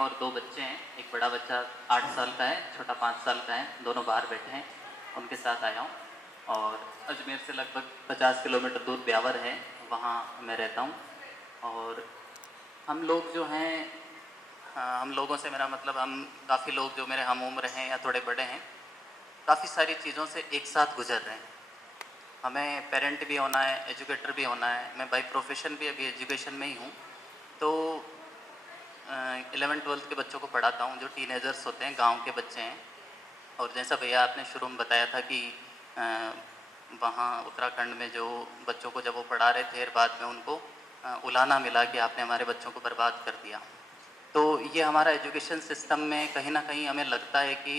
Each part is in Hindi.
और 2 बच्चे हैं। एक बड़ा बच्चा 8 साल का है, छोटा 5 साल का है, दोनों बाहर बैठे हैं, उनके साथ आया हूँ। और अजमेर से लगभग 50 किलोमीटर दूर ब्यावर है, वहाँ मैं रहता हूँ। और हम लोग जो हैं, हम लोगों से मेरा मतलब, हम काफ़ी लोग जो मेरे हम उम्र हैं या थोड़े बड़े हैं, काफ़ी सारी चीज़ों से एक साथ गुजर रहे हैं। हमें पेरेंट भी होना है, एजुकेटर भी होना है। मैं बाय प्रोफेशन भी अभी एजुकेशन में ही हूँ। तो 11th-12th के बच्चों को पढ़ाता हूँ, जो टीनेजर्स होते हैं, गांव के बच्चे हैं। और जैसा भैया आपने शुरू में बताया था कि वहाँ उत्तराखंड में जो बच्चों को जब वो पढ़ा रहे थे, बाद में उनको उलाहना मिला कि आपने हमारे बच्चों को बर्बाद कर दिया। तो ये हमारा एजुकेशन सिस्टम में कहीं ना कहीं हमें लगता है कि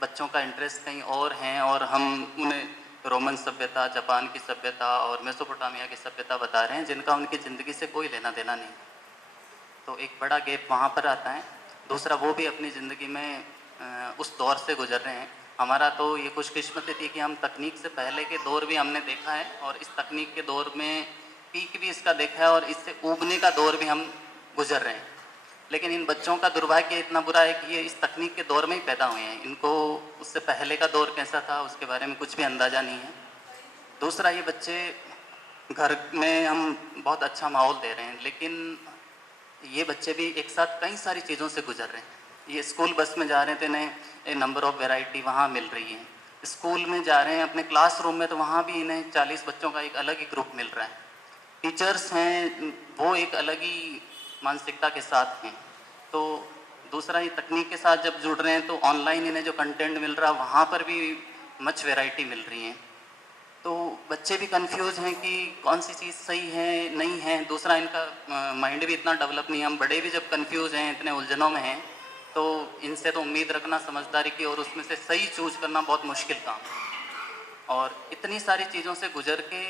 बच्चों का इंटरेस्ट कहीं और है, और हम उन्हें रोमन सभ्यता, जापान की सभ्यता और मेसोपोटामिया की सभ्यता बता रहे हैं, जिनका उनकी ज़िंदगी से कोई लेना देना नहीं। तो एक बड़ा गैप वहाँ पर आता है। दूसरा, वो भी अपनी ज़िंदगी में उस दौर से गुजर रहे हैं। हमारा तो ये खुशकिस्मती थी कि हम तकनीक से पहले के दौर भी हमने देखा है, और इस तकनीक के दौर में पीक भी इसका देखा है, और इससे ऊबने का दौर भी हम गुजर रहे हैं। लेकिन इन बच्चों का दुर्भाग्य इतना बुरा है कि ये इस तकनीक के दौर में ही पैदा हुए हैं। इनको उससे पहले का दौर कैसा था उसके बारे में कुछ भी अंदाज़ा नहीं है। दूसरा, ये बच्चे, घर में हम बहुत अच्छा माहौल दे रहे हैं, लेकिन ये बच्चे भी एक साथ कई सारी चीज़ों से गुजर रहे हैं। ये स्कूल बस में जा रहे थे, इन्हें नंबर ऑफ़ वैरायटी वहाँ मिल रही है। स्कूल में जा रहे हैं अपने क्लासरूम में, तो वहाँ भी इन्हें 40 बच्चों का एक अलग ही ग्रुप मिल रहा है। टीचर्स हैं, वो एक अलग ही मानसिकता के साथ हैं। तो दूसरा, ये तकनीक के साथ जब जुड़ रहे हैं, तो ऑनलाइन इन्हें जो कंटेंट मिल रहा है, वहाँ पर भी मच वैरायटी मिल रही है। तो बच्चे भी कंफ्यूज हैं कि कौन सी चीज़ सही है, नहीं है। दूसरा, इनका माइंड भी इतना डेवलप नहीं है। हम बड़े भी जब कंफ्यूज हैं, इतने उलझनों में हैं, तो इनसे तो उम्मीद रखना समझदारी की, और उसमें से सही चूज करना बहुत मुश्किल काम है। और इतनी सारी चीज़ों से गुजर के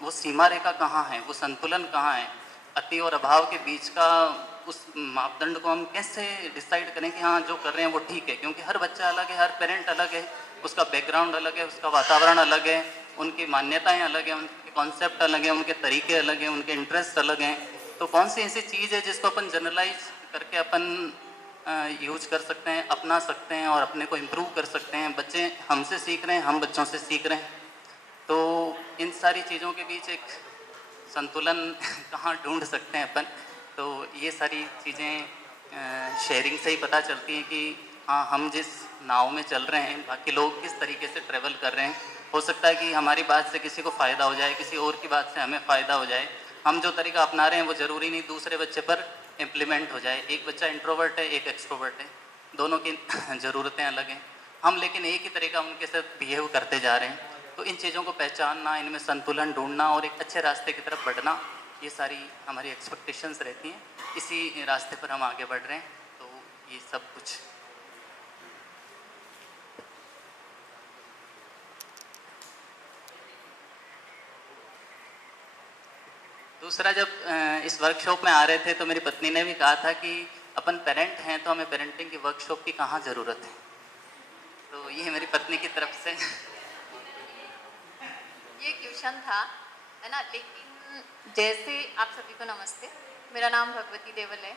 वो सीमा रेखा कहाँ है, वो संतुलन कहाँ है, अति और अभाव के बीच का उस मापदंड को हम कैसे डिसाइड करें कि हाँ, जो कर रहे हैं वो ठीक है। क्योंकि हर बच्चा अलग है, हर पेरेंट अलग है, उसका बैकग्राउंड अलग है, उसका वातावरण अलग है, उनकी मान्यताएं अलग हैं, उनके कॉन्सेप्ट अलग हैं, उनके तरीके अलग हैं, उनके इंटरेस्ट अलग हैं। तो कौन सी ऐसी चीज़ है जिसको अपन जनरलाइज करके अपन यूज कर सकते हैं, अपना सकते हैं और अपने को इम्प्रूव कर सकते हैं। बच्चे हमसे सीख रहे हैं, हम बच्चों से सीख रहे हैं। तो इन सारी चीज़ों के बीच एक संतुलन कहाँ ढूंढ सकते हैं अपन। तो ये सारी चीज़ें शेयरिंग से ही पता चलती हैं कि हाँ, हम जिस नाव में चल रहे हैं, बाकी लोग किस तरीके से ट्रेवल कर रहे हैं। हो सकता है कि हमारी बात से किसी को फ़ायदा हो जाए, किसी और की बात से हमें फ़ायदा हो जाए। हम जो तरीका अपना रहे हैं वो ज़रूरी नहीं दूसरे बच्चे पर इम्प्लीमेंट हो जाए। एक बच्चा इंट्रोवर्ट है, एक एक्सट्रोवर्ट है, दोनों की ज़रूरतें अलग हैं। हम लेकिन एक ही तरीका उनके साथ बिहेव करते जा रहे हैं। तो इन चीज़ों को पहचानना, इनमें संतुलन ढूंढना और एक अच्छे रास्ते की तरफ बढ़ना, ये सारी हमारी एक्सपेक्टेशंस रहती हैं। इसी रास्ते पर हम आगे बढ़ रहे हैं। तो ये सब कुछ। दूसरा, जब इस वर्कशॉप में आ रहे थे, तो मेरी पत्नी ने भी कहा था कि अपन पेरेंट हैं, तो हमें पेरेंटिंग की वर्कशॉप की कहाँ ज़रूरत है। तो ये मेरी पत्नी की तरफ से ये क्वेश्चन था, है ना। लेकिन जैसे आप सभी को नमस्ते, मेरा नाम भगवती देवल है।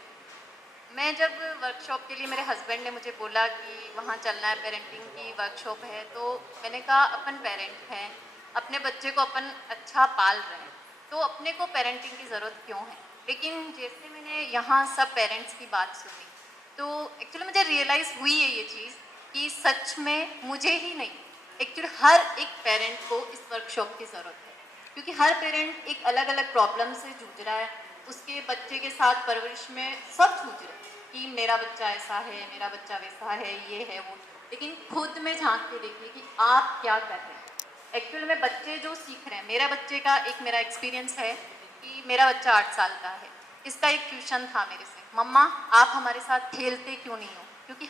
मैं जब वर्कशॉप के लिए, मेरे हस्बैंड ने मुझे बोला कि वहाँ चलना है, पेरेंटिंग की वर्कशॉप है, तो मैंने कहा अपन पेरेंट हैं, अपने बच्चे को अपन अच्छा पाल रहे हैं, तो अपने को पेरेंटिंग की ज़रूरत क्यों है। लेकिन जैसे मैंने यहाँ सब पेरेंट्स की बात सुनी, तो एक्चुअली मुझे रियलाइज़ हुई है ये चीज़ कि सच में मुझे ही नहीं, एक्चुअली हर एक पेरेंट को इस वर्कशॉप की ज़रूरत है। क्योंकि हर पेरेंट एक अलग अलग प्रॉब्लम से जूझ रहा है, उसके बच्चे के साथ परवरिश में सब जूझ रहे हैं कि मेरा बच्चा ऐसा है, मेरा बच्चा वैसा है, ये है वो। लेकिन खुद में झांक के देखिए कि आप क्या कर रहे हैं। एक्चुअली में बच्चे जो सीख रहे हैं, मेरा बच्चे का एक मेरा एक्सपीरियंस है कि मेरा बच्चा 8 साल का है। इसका एक क्वेश्चन था मेरे से, मम्मा आप हमारे साथ खेलते क्यों नहीं हो। क्योंकि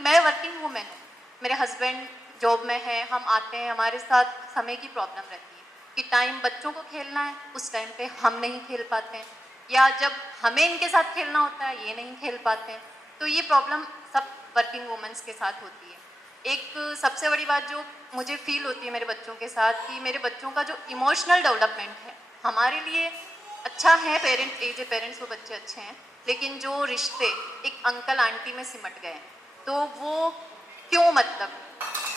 मैं वर्किंग वूमेन हूँ, मेरे हस्बैंड जॉब में है, हम आते हैं, हमारे साथ समय की प्रॉब्लम रहती है कि टाइम बच्चों को खेलना है, उस टाइम पे हम नहीं खेल पाते हैं, या जब हमें इनके साथ खेलना होता है ये नहीं खेल पाते हैं। तो ये प्रॉब्लम सब वर्किंग वूमेंस के साथ होती है। एक सबसे बड़ी बात जो मुझे फील होती है मेरे बच्चों के साथ, कि मेरे बच्चों का जो इमोशनल डेवलपमेंट है, हमारे लिए अच्छा है, पेरेंट्स एज पेरेंट्स वो बच्चे अच्छे हैं, लेकिन जो रिश्ते एक अंकल आंटी में सिमट गए हैं, तो वो क्यों, मतलब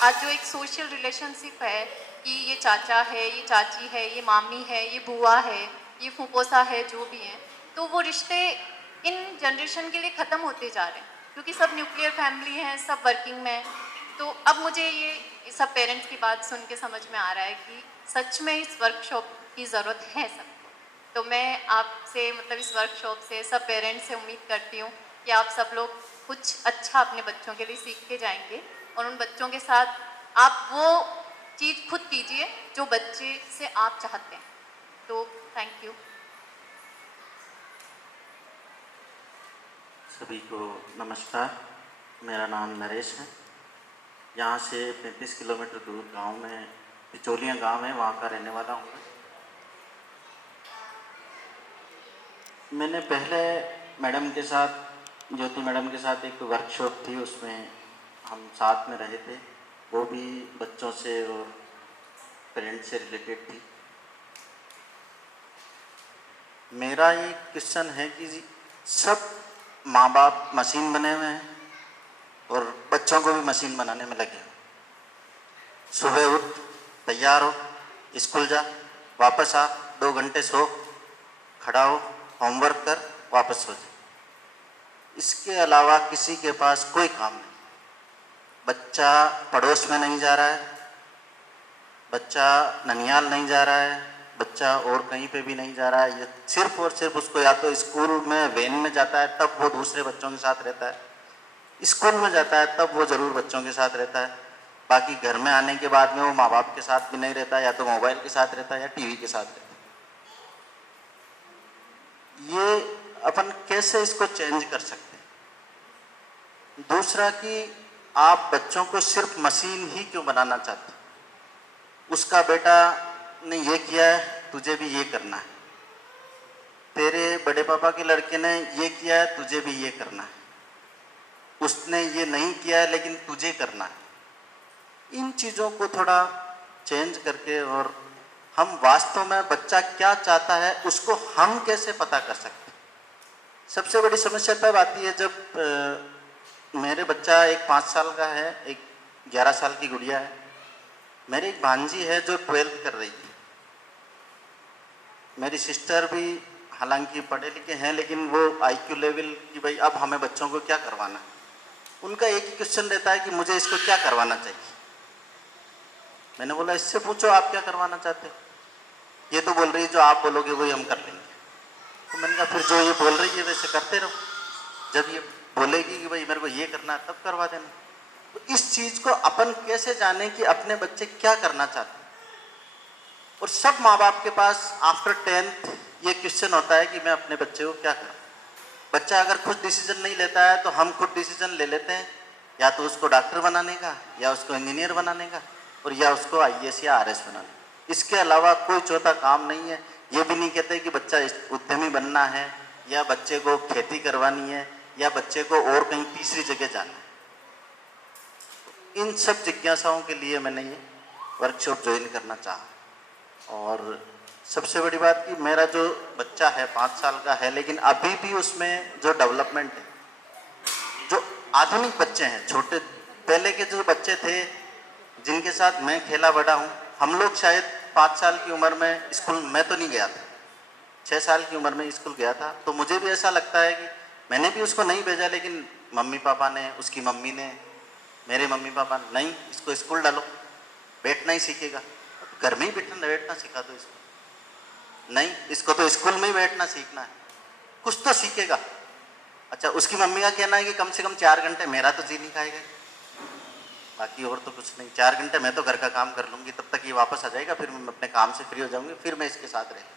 आज जो एक सोशल रिलेशनशिप है कि ये चाचा है, ये चाची है, ये मामी है, ये बुआ है, ये फूफोसा है, जो भी हैं, तो वो रिश्ते इन जनरेशन के लिए ख़त्म होते जा रहे हैं क्योंकि सब न्यूक्लियर फैमिली हैं, सब वर्किंग में हैं। तो अब मुझे ये सब पेरेंट्स की बात सुन के समझ में आ रहा है कि सच में इस वर्कशॉप की ज़रूरत है सबको। तो मैं आपसे, मतलब इस वर्कशॉप से, सब पेरेंट्स से उम्मीद करती हूँ कि आप सब लोग कुछ अच्छा अपने बच्चों के लिए सीख के जाएंगे और उन बच्चों के साथ आप वो चीज़ खुद कीजिए जो बच्चे से आप चाहते हैं। तो थैंक यू। सभी को नमस्कार। मेरा नाम नरेश है। यहाँ से 35 किलोमीटर दूर गांव में पिचोलियाँ गांव है, वहाँ का रहने वाला हूँ। मैंने पहले मैडम के साथ, ज्योति मैडम के साथ एक वर्कशॉप थी, उसमें हम साथ में रहे थे। वो भी बच्चों से और पेरेंट्स से रिलेटेड थी। मेरा ये क्वेश्चन है कि सब माँ बाप मशीन बने हुए हैं और बच्चों को भी मशीन बनाने में लगे। सुबह उठ, तैयार हो, स्कूल जा, वापस आ, 2 घंटे सो, खड़ा हो, होमवर्क कर, वापस सो जा। इसके अलावा किसी के पास कोई काम नहीं। बच्चा पड़ोस में नहीं जा रहा है, बच्चा ननियाल नहीं जा रहा है, बच्चा और कहीं पे भी नहीं जा रहा है। ये सिर्फ और सिर्फ उसको या तो स्कूल में वैन में जाता है तब वो दूसरे बच्चों के साथ रहता है, स्कूल में जाता है तब वो ज़रूर बच्चों के साथ रहता है। बाकी घर में आने के बाद में वो माँ बाप के साथ भी नहीं रहता, या तो मोबाइल के साथ रहता है या टीवी के साथ रहता है। ये अपन कैसे इसको चेंज कर सकते हैं? दूसरा कि आप बच्चों को सिर्फ मशीन ही क्यों बनाना चाहते? उसका बेटा ने ये किया है, तुझे भी ये करना है। तेरे बड़े पापा के लड़के ने ये किया है, तुझे भी ये करना है। उसने ये नहीं किया है लेकिन तुझे करना है। इन चीज़ों को थोड़ा चेंज करके, और हम वास्तव में बच्चा क्या चाहता है उसको हम कैसे पता कर सकते हैं? सबसे बड़ी समस्या तब आती है जब मेरे बच्चा एक 5 साल का है, एक 11 साल की गुड़िया है, मेरी एक भांजी है जो 12th कर रही है। मेरी सिस्टर भी हालांकि पढ़े लिखे हैं, लेकिन वो IQ लेवल की, भाई अब हमें बच्चों को क्या करवाना है, उनका एक ही क्वेश्चन रहता है कि मुझे इसको क्या करवाना चाहिए। मैंने बोला इससे पूछो आप क्या करवाना चाहते हो। ये तो बोल रही है जो आप बोलोगे वही हम कर लेंगे। तो मैंने कहा फिर जो ये बोल रही है वैसे करते रहो, जब ये बोलेगी कि भाई मेरे को ये करना है तब करवा देना। तो इस चीज़ को अपन कैसे जाने कि अपने बच्चे क्या करना चाहते हैं? और सब माँ बाप के पास आफ्टर 10th ये क्वेश्चन होता है कि मैं अपने बच्चे को क्या करूँ। बच्चा अगर खुद डिसीजन नहीं लेता है तो हम खुद डिसीजन ले लेते हैं, या तो उसको डॉक्टर बनाने का, या उसको इंजीनियर बनाने का, और या उसको IAS या RS बनाने का। इसके अलावा कोई चौथा काम नहीं है। ये भी नहीं कहते कि बच्चा उद्यमी बनना है, या बच्चे को खेती करवानी है, या बच्चे को और कहीं तीसरी जगह जाना है। इन सब जिज्ञासाओं के लिए मैंने ये वर्कशॉप ज्वाइन करना चाहा। और सबसे बड़ी बात कि मेरा जो बच्चा है 5 साल का है, लेकिन अभी भी उसमें जो डेवलपमेंट है, जो आधुनिक बच्चे हैं, छोटे पहले के जो बच्चे थे जिनके साथ मैं खेला बड़ा हूँ, हम लोग शायद 5 साल की उम्र में स्कूल, मैं तो नहीं गया था, 6 साल की उम्र में स्कूल गया था। तो मुझे भी ऐसा लगता है कि मैंने भी उसको नहीं भेजा, लेकिन मम्मी पापा ने, उसकी मम्मी ने, मेरे मम्मी पापा, नहीं इसको स्कूल डालो, बैठना ही सीखेगा। घर में ही बैठना सिखा दो इसको। नहीं, इसको तो स्कूल में ही बैठना सीखना है, कुछ तो सीखेगा। अच्छा, उसकी मम्मी का कहना है कि कम से कम 4 घंटे, मेरा तो जी नहीं खाएगा, बाकी और तो कुछ नहीं, 4 घंटे मैं तो घर का काम कर लूँगी, तब तक ये वापस आ जाएगा, फिर मैं अपने काम से फ्री हो जाऊँगी, फिर मैं इसके साथ रहूँगी।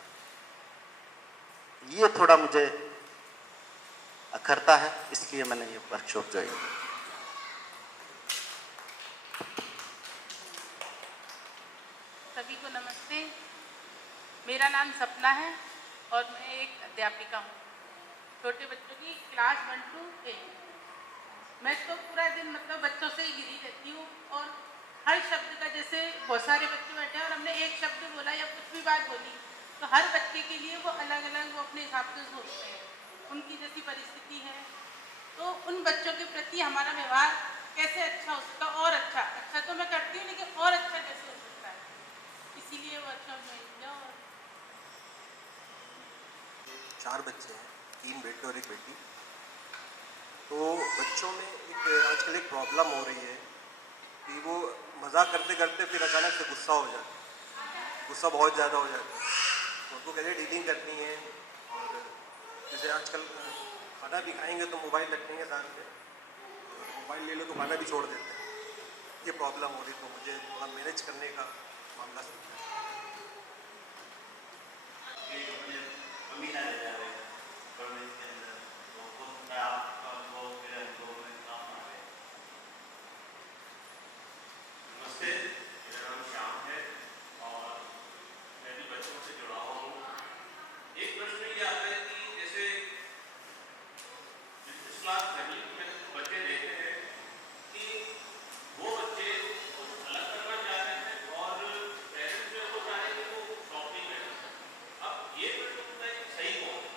ये थोड़ा मुझे अखरता है, इसलिए मैंने ये वर्कशॉप ज्वाइन की। सभी को नमस्ते। मेरा नाम सपना है और मैं एक अध्यापिका हूँ, छोटे बच्चों की क्लास 1 to 8। मैं तो पूरा दिन मतलब बच्चों से ही घिरी रहती हूँ, और हर शब्द का, जैसे बहुत सारे बच्चे बैठे हैं और हमने एक शब्द बोला या कुछ भी बात बोली तो हर बच्चे के लिए वो अलग अलग वो अपने हिसाब से सोचते हैं, उनकी जैसी परिस्थिति है। तो उन बच्चों के प्रति हमारा व्यवहार कैसे अच्छा हो सकता है, और अच्छा तो मैं करती हूँ, लेकिन और अच्छा कैसे हो सकता है, इसीलिए वर्कशॉप ज्वाइन किया। और 4 बच्चे हैं, 3 बेटे और 1 बेटी। तो बच्चों में एक आजकल एक प्रॉब्लम हो रही है कि वो मज़ाक करते करते फिर अचानक से गुस्सा हो जाता है, गुस्सा बहुत ज़्यादा हो जाता है। तो उनको कैसे डीलिंग करनी है। और जैसे आजकल खाना भी खाएंगे तो मोबाइल रखेंगे साथ में, और मोबाइल ले लो तो खाना भी छोड़ देते हैं। ये प्रॉब्लम हो रही, तो मुझे थोड़ा मैनेज करने का मामला समझा। कमी ना रह जाए परवरिश के अंदर, तो हो सकता है आपका अनुभव मेरे अनुभव में काम आ रहे। नमस्ते, मेरा नाम श्याम है और मैं भी बच्चों से जुड़ा हुआ हूँ। एक प्रश्न ये आता है कि जैसे इस्लाम फैमिली में बच्चे देखे हैं कि वो बच्चे कुछ अलग करना चाह रहे हैं और पेरेंट्स जो है वो चाह रहे हैं कि वो शॉपिंग करें। अब ये प्रश्न उठता है कि सही कौन है?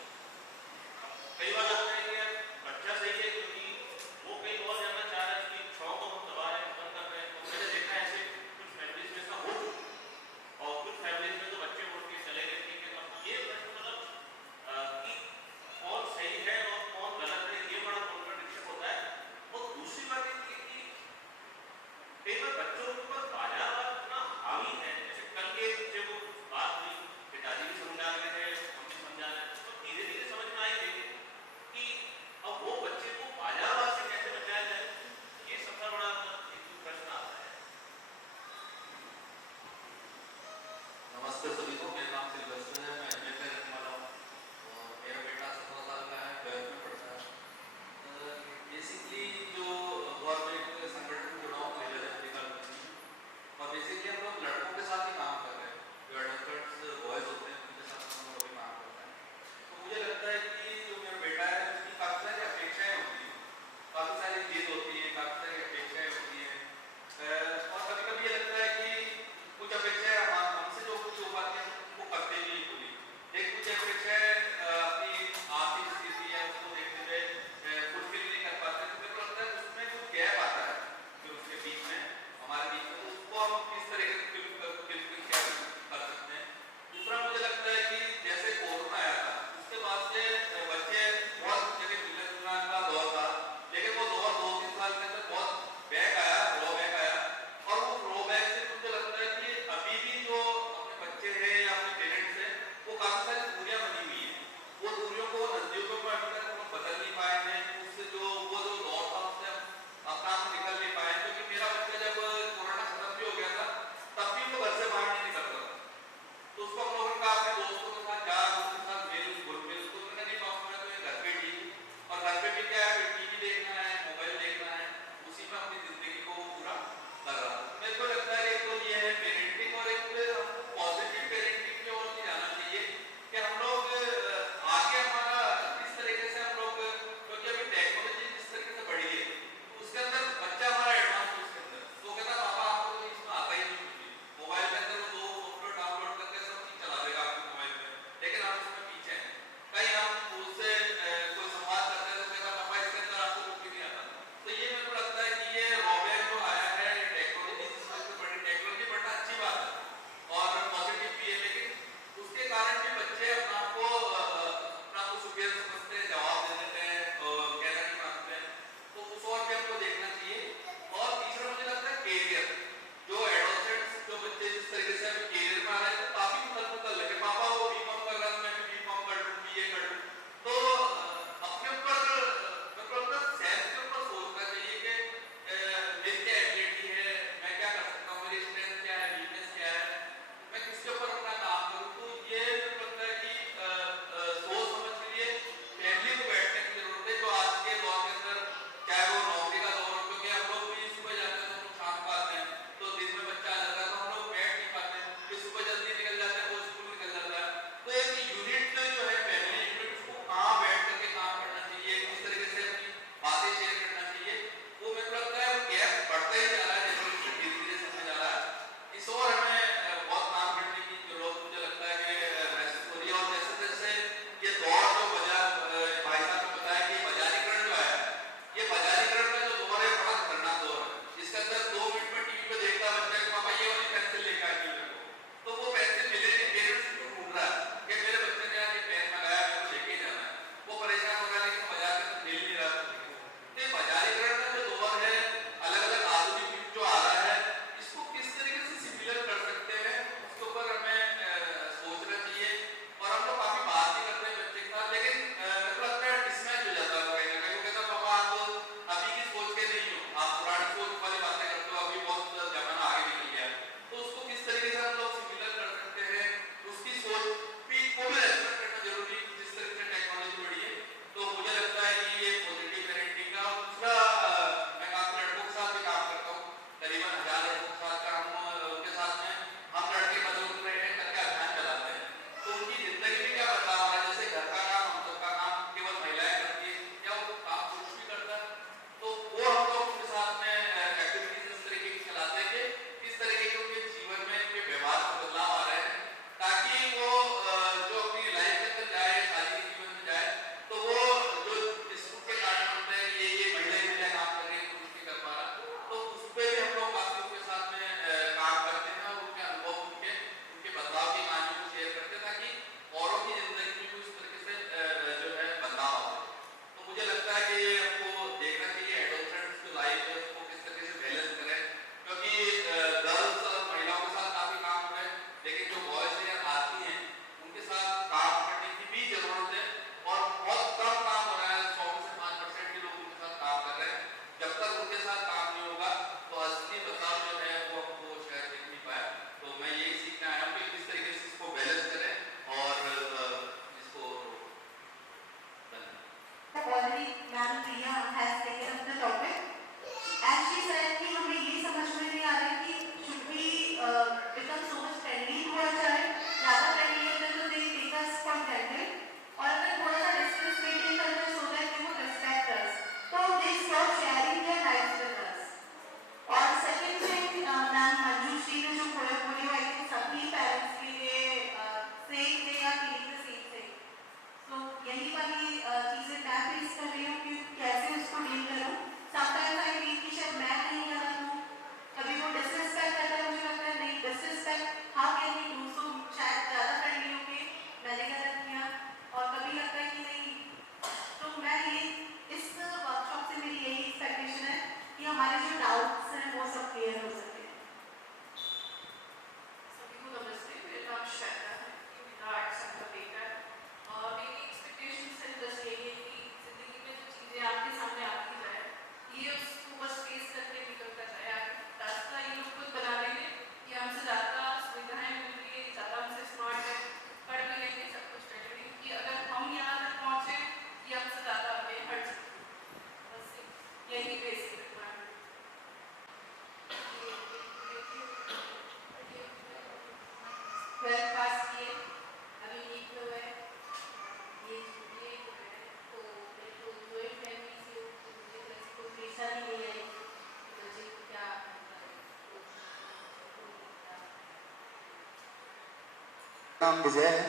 नाम विजय है,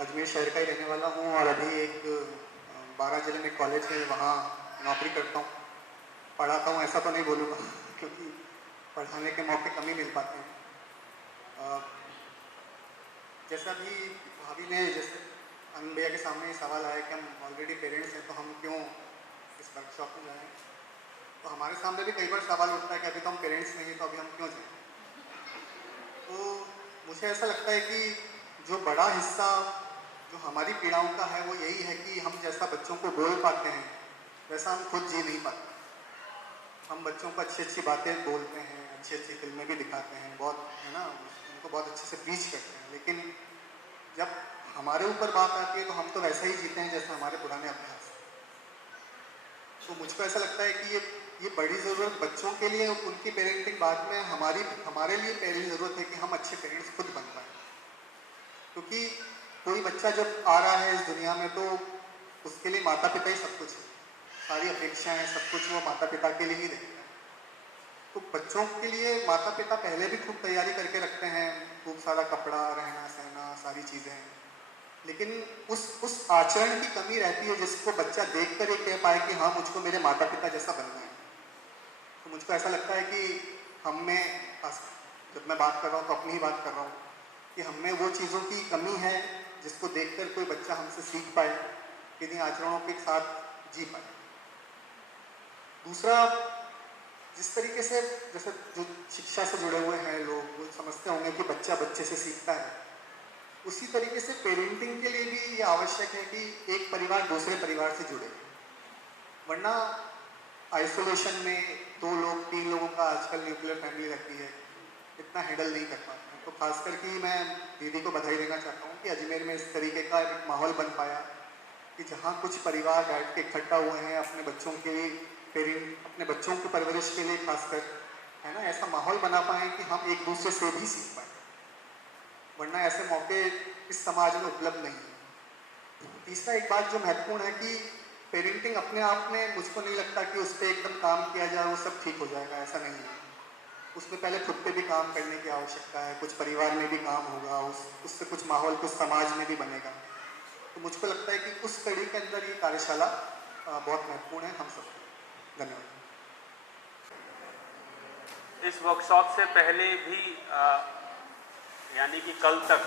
अजमेर शहर का ही रहने वाला हूँ और अभी एक 12 जिले में कॉलेज है, वहाँ नौकरी करता हूँ, पढ़ाता हूँ। ऐसा तो नहीं बोलूँगा क्योंकि पढ़ाने के मौके कम ही मिल पाते हैं। जैसा भी भाभी ने, जैसे अन भैया के सामने ये सवाल आया कि हम ऑलरेडी पेरेंट्स हैं तो हम क्यों इस वर्कशॉप में जाएँ, तो हमारे सामने भी कई बार सवाल उठता है कि अभी तो हम पेरेंट्स नहीं हैं तो अभी हम क्यों जाएँ। तो मुझे ऐसा लगता है कि जो बड़ा हिस्सा जो हमारी पीड़ाओं का है वो यही है कि हम जैसा बच्चों को बोल पाते हैं वैसा हम खुद जी नहीं पाते। हम बच्चों को अच्छी अच्छी बातें बोलते हैं, अच्छी अच्छी फिल्में भी दिखाते हैं, बहुत है ना, उनको बहुत अच्छे से प्रीच करते हैं, लेकिन जब हमारे ऊपर बात आती है तो हम तो वैसा ही जीते हैं जैसा हमारे पुराने अभ्यास। तो मुझको ऐसा लगता है कि ये बड़ी ज़रूरत बच्चों के लिए, उनकी पेरेंटिंग बाद में, हमारे लिए पहली ज़रूरत है कि हम अच्छे पेरेंट्स खुद बन पाएँ। क्योंकि कोई बच्चा जब आ रहा है इस दुनिया में तो उसके लिए माता पिता ही सब कुछ है, सारी अपेक्षाएं, सब कुछ वो माता पिता के लिए ही देखता है। तो बच्चों के लिए माता पिता पहले भी खूब तैयारी करके रखते हैं, खूब सारा कपड़ा, रहना सहना, सारी चीज़ें, लेकिन उस आचरण की कमी रहती है जिसको बच्चा देख कर ये कह पाए कि हाँ मुझको मेरे माता पिता जैसा बनना है। तो मुझको ऐसा लगता है कि हम में, जब मैं बात कर रहा हूँ तो अपनी ही बात कर रहा हूँ, कि हम में वो चीज़ों की कमी है जिसको देखकर कोई बच्चा हमसे सीख पाए, किन्हीं आचरणों के साथ जी पाए। दूसरा, जिस तरीके से, जैसे जो शिक्षा से जुड़े हुए हैं लोग, वो समझते होंगे कि बच्चा बच्चे से सीखता है, उसी तरीके से पेरेंटिंग के लिए भी ये आवश्यक है कि एक परिवार दूसरे परिवार से जुड़े, वरना आइसोलेशन में 2 लोग 3 लोगों का आजकल न्यूक्लियर फैमिली रहती है, इतना हैंडल नहीं कर पाते हैं। तो खास करके मैं दीदी को बधाई देना चाहता हूँ कि अजमेर में इस तरीके का एक माहौल बन पाया कि जहाँ कुछ परिवार बैठ के इकट्ठा हुए हैं अपने बच्चों के लिए, अपने बच्चों की परवरिश के लिए खासकर, है ना, ऐसा माहौल बना पाएँ कि हम एक दूसरे से भी सीख पाएँ, वरना ऐसे मौके इस समाज में उपलब्ध नहीं है। तीसरा एक बात जो महत्वपूर्ण है कि पेरेंटिंग अपने आप में, मुझको नहीं लगता कि उस पर एकदम काम किया जाए वो सब ठीक हो जाएगा, ऐसा नहीं है। उसमें पहले खुद पे भी काम करने की आवश्यकता है, कुछ परिवार में भी काम होगा, उससे कुछ माहौल कुछ समाज में भी बनेगा। तो मुझको लगता है कि उस कड़ी के अंदर ये कार्यशाला बहुत महत्वपूर्ण है हम सब। धन्यवाद। इस वर्कशॉप से पहले भी यानी कि कल तक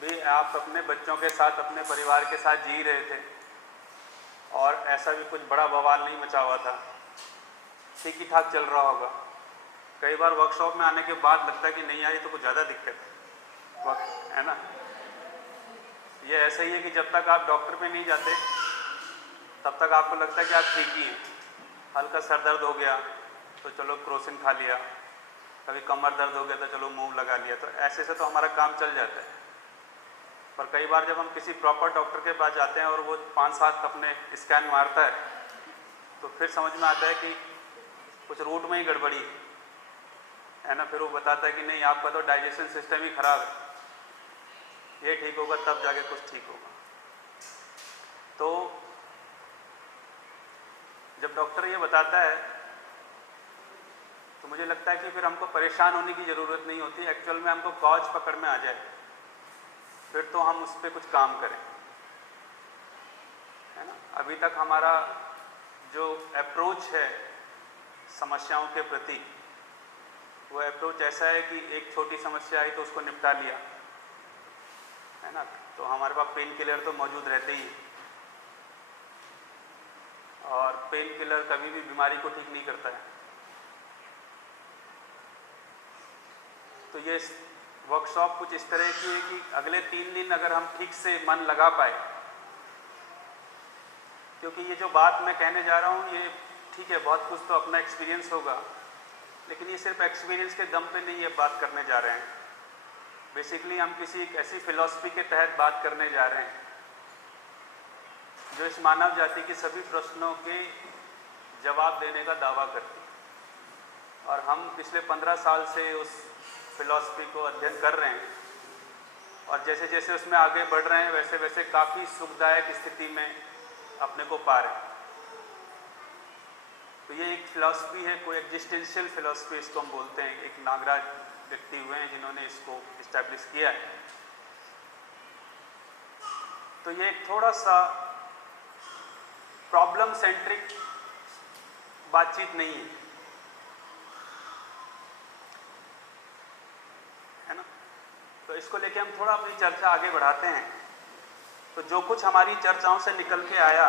भी आप अपने बच्चों के साथ, अपने परिवार के साथ जी रहे थे और ऐसा भी कुछ बड़ा बवाल नहीं मचा हुआ था, ठीक ही ठाक चल रहा होगा। कई बार वर्कशॉप में आने के बाद लगता है कि नहीं यार ये तो कुछ ज़्यादा दिक्कत है ना। ये ऐसा ही है कि जब तक आप डॉक्टर पे नहीं जाते तब तक आपको लगता है कि आप ठीक ही हैं। हल्का सर दर्द हो गया तो चलो क्रोसिन खा लिया, कभी कमर दर्द हो गया तो चलो मूव लगा लिया, तो ऐसे से तो हमारा काम चल जाता है। पर कई बार जब हम किसी प्रॉपर डॉक्टर के पास जाते हैं और वो 5-7 अपने स्कैन मारता है तो फिर समझ में आता है कि कुछ रूट में ही गड़बड़ी है ना। फिर वो बताता है कि नहीं आपका तो डाइजेशन सिस्टम ही खराब है, ये ठीक होगा तब जाके कुछ ठीक होगा। तो जब डॉक्टर ये बताता है तो मुझे लगता है कि फिर हमको परेशान होने की ज़रूरत नहीं होती, एक्चुअल में हमको कॉज पकड़ में आ जाए फिर तो हम उस पर कुछ काम करें, है ना। अभी तक हमारा जो अप्रोच है समस्याओं के प्रति, वो अप्रोच ऐसा है कि एक छोटी समस्या आई तो उसको निपटा लिया, है ना। तो हमारे पास पेन किलर तो मौजूद रहते ही, और पेन किलर कभी भी बीमारी को ठीक नहीं करता है। तो ये वर्कशॉप कुछ इस तरह की है कि अगले 3 दिन अगर हम ठीक से मन लगा पाए, क्योंकि ये जो बात मैं कहने जा रहा हूँ ये ठीक है, बहुत कुछ तो अपना एक्सपीरियंस होगा, लेकिन ये सिर्फ एक्सपीरियंस के दम पे नहीं ये बात करने जा रहे हैं। बेसिकली हम किसी एक ऐसी फिलॉसफी के तहत बात करने जा रहे हैं जो इस मानव जाति के सभी प्रश्नों के जवाब देने का दावा करती है। और हम पिछले 15 साल से उस फिलॉसफी को अध्ययन कर रहे हैं, और जैसे जैसे उसमें आगे बढ़ रहे हैं वैसे वैसे काफ़ी सुखदायक स्थिति में अपने को पा रहे हैं। तो ये एक फिलॉसफी है, कोई एग्जिस्टेंशियल फिलॉसफी इसको हम बोलते हैं, एक नागराज व्यक्ति हुए हैं जिन्होंने इसको इस्टेब्लिश किया है। तो ये एक थोड़ा सा प्रॉब्लम सेंट्रिक बातचीत नहीं है ना। तो इसको लेके हम थोड़ा अपनी चर्चा आगे बढ़ाते हैं। तो जो कुछ हमारी चर्चाओं से निकल के आया,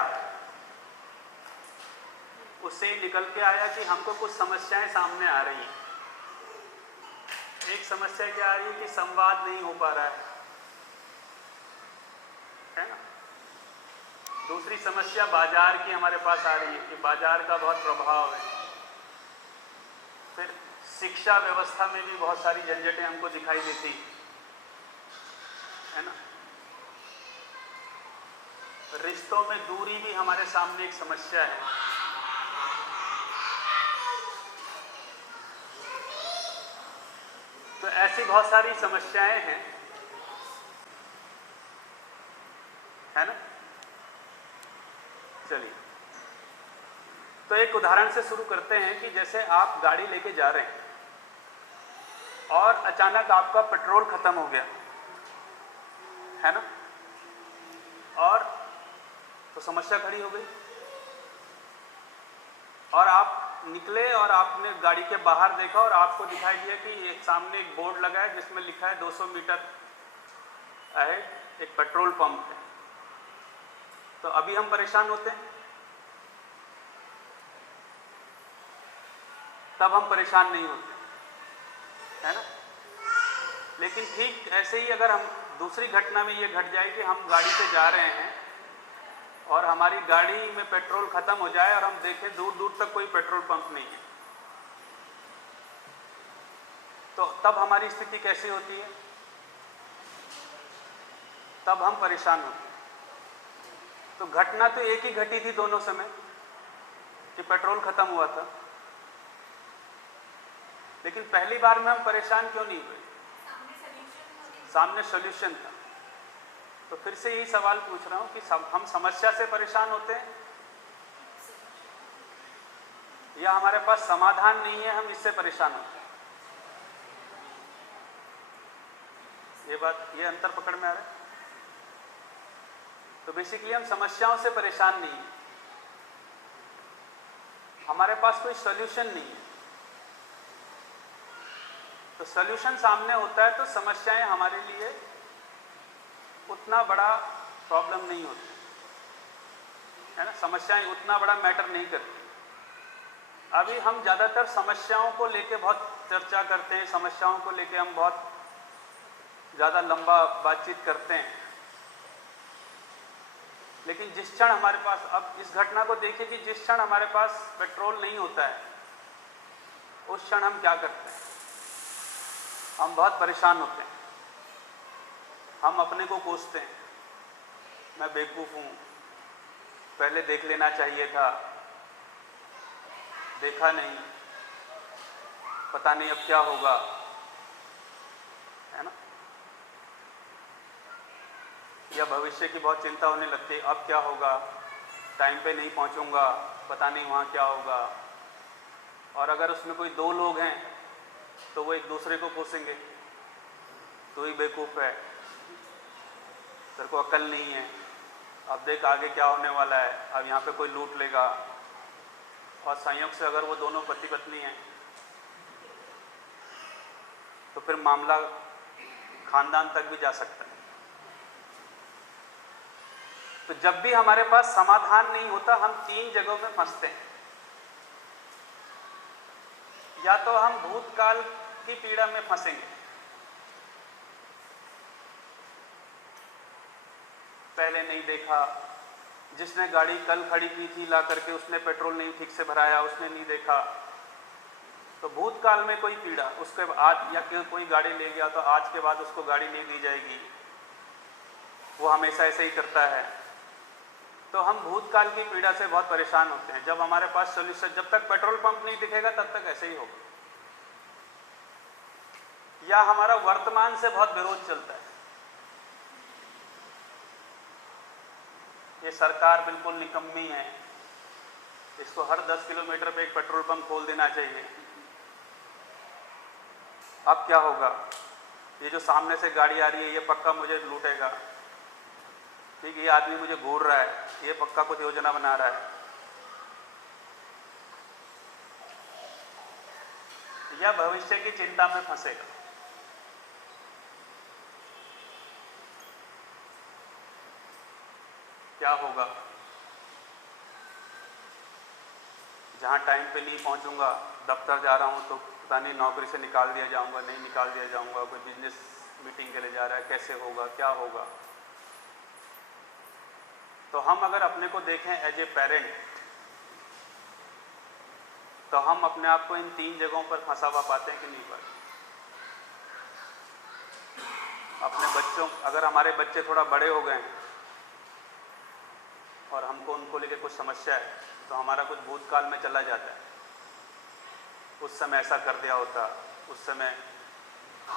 उससे निकल के आया कि हमको कुछ समस्याएं सामने आ रही हैं। एक समस्या क्या आ रही है कि संवाद नहीं हो पा रहा है ना। दूसरी समस्या बाजार की हमारे पास आ रही है कि बाजार का बहुत प्रभाव है। फिर शिक्षा व्यवस्था में भी बहुत सारी झंझटें हमको दिखाई देती है ना। रिश्तों में दूरी भी हमारे सामने एक समस्या है। तो ऐसी बहुत सारी समस्याएं हैं, है ना। चलिए, तो एक उदाहरण से शुरू करते हैं कि जैसे आप गाड़ी लेके जा रहे हैं और अचानक आपका पेट्रोल खत्म हो गया, है ना, और तो समस्या खड़ी हो गई। और आप निकले और आपने गाड़ी के बाहर देखा और आपको दिखाई दिया कि एक सामने एक बोर्ड लगा है जिसमें लिखा है 200 मीटर अहेड एक पेट्रोल पंप है। तो अभी हम परेशान होते हैं, तब हम परेशान नहीं होते, है ना। लेकिन ठीक ऐसे ही अगर हम दूसरी घटना में ये घट जाए कि हम गाड़ी से जा रहे हैं और हमारी गाड़ी में पेट्रोल खत्म हो जाए और हम देखें दूर दूर तक कोई पेट्रोल पंप नहीं है, तो तब हमारी स्थिति कैसी होती है? तब हम परेशान होते हैं। तो घटना तो एक ही घटी थी दोनों समय कि पेट्रोल खत्म हुआ था, लेकिन पहली बार में हम परेशान क्यों नहीं हुए? सामने सॉल्यूशन था। तो फिर से यही सवाल पूछ रहा हूं कि हम समस्या से परेशान होते हैं या हमारे पास समाधान नहीं है, हम इससे परेशान होते हैं? ये अंतर पकड़ में आ रहा है। तो बेसिकली हम समस्याओं से परेशान नहीं है, हमारे पास कोई सॉल्यूशन नहीं है। तो सॉल्यूशन सामने होता है तो समस्याएं हमारे लिए उतना बड़ा प्रॉब्लम नहीं होती, है ना। समस्याएं उतना बड़ा मैटर नहीं करती। अभी हम ज़्यादातर समस्याओं को लेके बहुत चर्चा करते हैं, समस्याओं को लेके हम बहुत ज़्यादा लंबा बातचीत करते हैं। लेकिन जिस क्षण हमारे पास, अब इस घटना को देखिए कि जिस क्षण हमारे पास पेट्रोल नहीं होता है उस क्षण हम क्या करते हैं? हम बहुत परेशान होते हैं, हम अपने को कोसते हैं, मैं बेवकूफ़ हूँ, पहले देख लेना चाहिए था, देखा नहीं, पता नहीं अब क्या होगा, है ना। या भविष्य की बहुत चिंता होने लगती है, अब क्या होगा, टाइम पे नहीं पहुँचूंगा, पता नहीं वहाँ क्या होगा। और अगर उसमें कोई दो लोग हैं तो वो एक दूसरे को कोसेंगे, तू ही बेवकूफ़ है, तेरे को अक्ल नहीं है, अब देख आगे क्या होने वाला है, अब यहाँ पे कोई लूट लेगा। और संयोग से अगर वो दोनों पति पत्नी हैं तो फिर मामला खानदान तक भी जा सकता है। तो जब भी हमारे पास समाधान नहीं होता हम तीन जगहों में फंसते हैं। या तो हम भूतकाल की पीड़ा में फंसेंगे, पहले नहीं देखा, जिसने गाड़ी कल खड़ी की थी ला करके उसने पेट्रोल नहीं ठीक से भराया, उसने नहीं देखा, तो भूतकाल में कोई पीड़ा, उसके बाद या कोई गाड़ी ले गया तो आज के बाद उसको गाड़ी नहीं दी जाएगी, वो हमेशा ऐसे ही करता है। तो हम भूतकाल की पीड़ा से बहुत परेशान होते हैं। जब हमारे पास सोल्यूशन, जब तक पेट्रोल पंप नहीं दिखेगा तब तक ऐसे ही होगा। या हमारा वर्तमान से बहुत विरोध चलता है, ये सरकार बिल्कुल निकम्मी है, इसको हर 10 किलोमीटर पे एक पेट्रोल पंप खोल देना चाहिए। अब क्या होगा, ये जो सामने से गाड़ी आ रही है ये पक्का मुझे लूटेगा, ठीक है, ये आदमी मुझे घूर रहा है, ये पक्का कुछ योजना बना रहा है, या भविष्य की चिंता में फंसेगा। क्या होगा, जहाँ टाइम पे नहीं पहुँचूंगा, दफ्तर जा रहा हूँ तो पता नहीं नौकरी से निकाल दिया जाऊँगा, नहीं निकाल दिया जाऊँगा, कोई बिजनेस मीटिंग के लिए जा रहा है, कैसे होगा, क्या होगा। तो हम अगर अपने को देखें एज ए पेरेंट, तो हम अपने आप को इन 3 जगहों पर फंसा हुआ पाते हैं कि नहीं पाते। अपने बच्चों, अगर हमारे बच्चे थोड़ा बड़े हो गए हैं और हमको उनको लेके कुछ समस्या है, तो हमारा कुछ भूतकाल में चला जाता है, उस समय ऐसा कर दिया होता, उस समय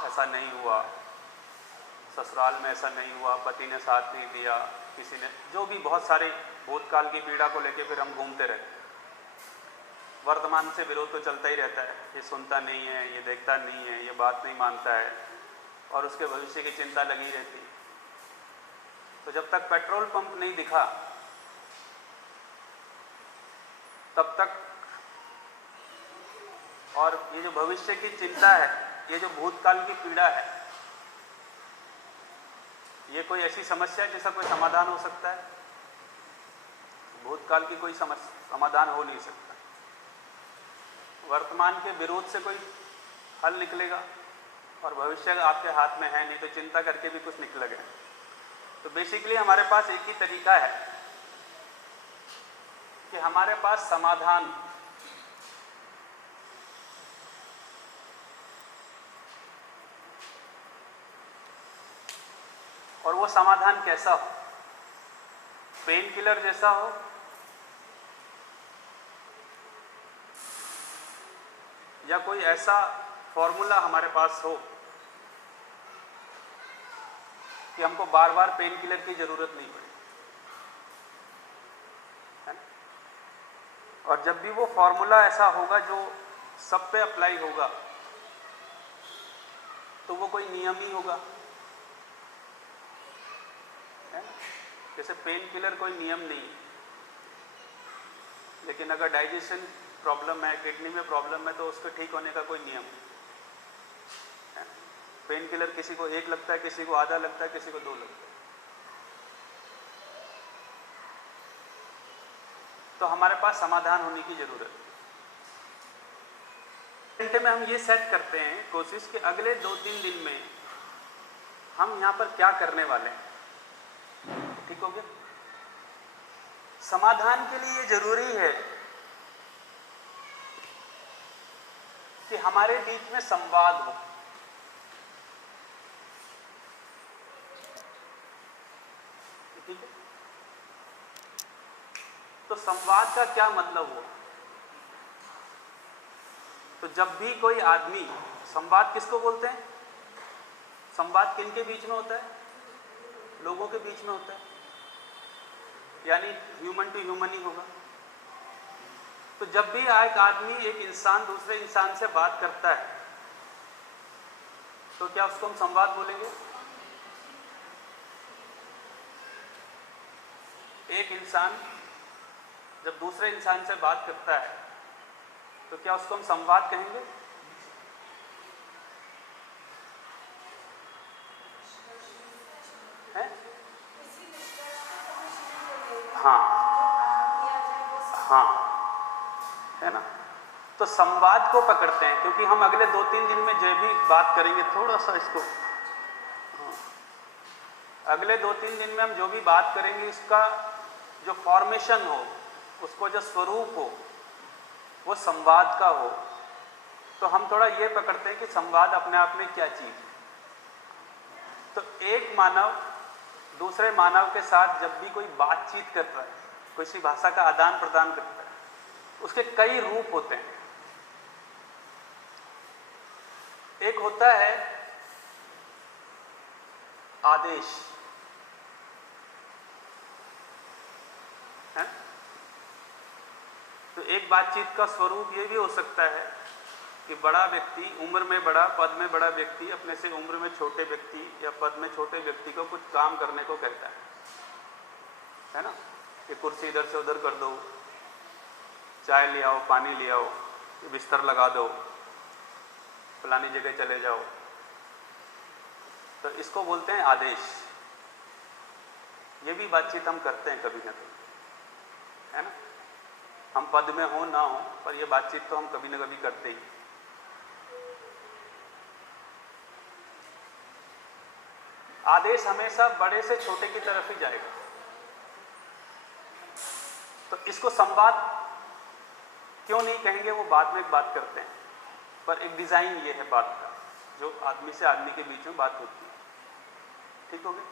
ऐसा नहीं हुआ, ससुराल में ऐसा नहीं हुआ, पति ने साथ नहीं दिया, किसी ने, जो भी बहुत सारी भूतकाल की पीड़ा को लेके फिर हम घूमते रहते। वर्तमान से विरोध तो चलता ही रहता है, ये सुनता नहीं है, ये देखता नहीं है, ये बात नहीं मानता है, और उसके भविष्य की चिंता लगी रहती है। तो जब तक पेट्रोल पंप नहीं दिखा तब तक, और ये जो भविष्य की चिंता है, ये जो भूतकाल की पीड़ा है, ये कोई ऐसी समस्या है जिसका कोई समाधान हो सकता है? भूतकाल की कोई समाधान हो नहीं सकता। वर्तमान के विरोध से कोई हल निकलेगा, और भविष्य आपके हाथ में है नहीं, तो चिंता करके भी कुछ निकलेगा। तो बेसिकली हमारे पास एक ही तरीका है कि हमारे पास समाधान, और वो समाधान कैसा हो, पेन किलर जैसा हो या कोई ऐसा फॉर्मूला हमारे पास हो कि हमको बार बार पेन किलर की जरूरत नहीं पड़े, है ना? और जब भी वो फॉर्मूला ऐसा होगा जो सब पे अप्लाई होगा, तो वो कोई नियम ही होगा, है ना? जैसे पेन किलर कोई नियम नहीं, लेकिन अगर डाइजेशन प्रॉब्लम है, किडनी में प्रॉब्लम है, तो उसके ठीक होने का कोई नियम है। पेन किलर किसी को 1 लगता है, किसी को आधा लगता है, किसी को 2 लगता है। तो हमारे पास समाधान होने की जरूरत है। घंटे में हम ये सेट करते हैं कोशिश कि अगले 2-3 दिन में हम यहाँ पर क्या करने वाले हैं, ठीक हो गया। समाधान के लिए जरूरी है कि हमारे बीच में संवाद हो। ठीक है, तो संवाद का क्या मतलब हो, तो जब भी कोई आदमी, संवाद किसको बोलते हैं, संवाद किनके बीच में होता है, लोगों के बीच में होता है, यानी ह्यूमन टू ह्यूमन ही होगा। तो जब भी एक आदमी, एक इंसान दूसरे इंसान से बात करता है, तो क्या उसको हम संवाद बोलेंगे? एक इंसान जब दूसरे इंसान से बात करता है, तो क्या उसको हम संवाद कहेंगे? है? हाँ, हाँ, है ना। तो संवाद को पकड़ते हैं, क्योंकि हम अगले 2-3 दिन में जो भी बात करेंगे, थोड़ा सा इसको, हाँ, अगले 2-3 दिन में हम जो भी बात करेंगे, उसका जो फॉर्मेशन हो, उसको जो स्वरूप हो, वो संवाद का हो। तो हम थोड़ा ये पकड़ते हैं कि संवाद अपने आप में क्या चीज़ है। तो एक मानव दूसरे मानव के साथ जब भी कोई बातचीत करता है, किसी भाषा का आदान प्रदान करता है, उसके कई रूप होते हैं। एक होता है आदेश, है? तो एक बातचीत का स्वरूप ये भी हो सकता है कि बड़ा व्यक्ति, उम्र में बड़ा, पद में बड़ा व्यक्ति अपने से उम्र में छोटे व्यक्ति या पद में छोटे व्यक्ति को कुछ काम करने को कहता है ना, कि कुर्सी इधर से उधर कर दो, चाय ले आओ, पानी ले आओ, बिस्तर लगा दो, फलानी जगह चले जाओ। तो इसको बोलते हैं आदेश। ये भी बातचीत हम करते हैं कभी ना कभी, है ना, हम पद में हो ना हो, पर ये बातचीत तो हम कभी ना कभी करते ही। आदेश हमेशा बड़े से छोटे की तरफ ही जाएगा। तो इसको संवाद क्यों नहीं कहेंगे, वो बाद में बात करते हैं, पर एक डिजाइन ये है बात का, जो आदमी से आदमी के बीच में बात होती है। ठीक हो गया।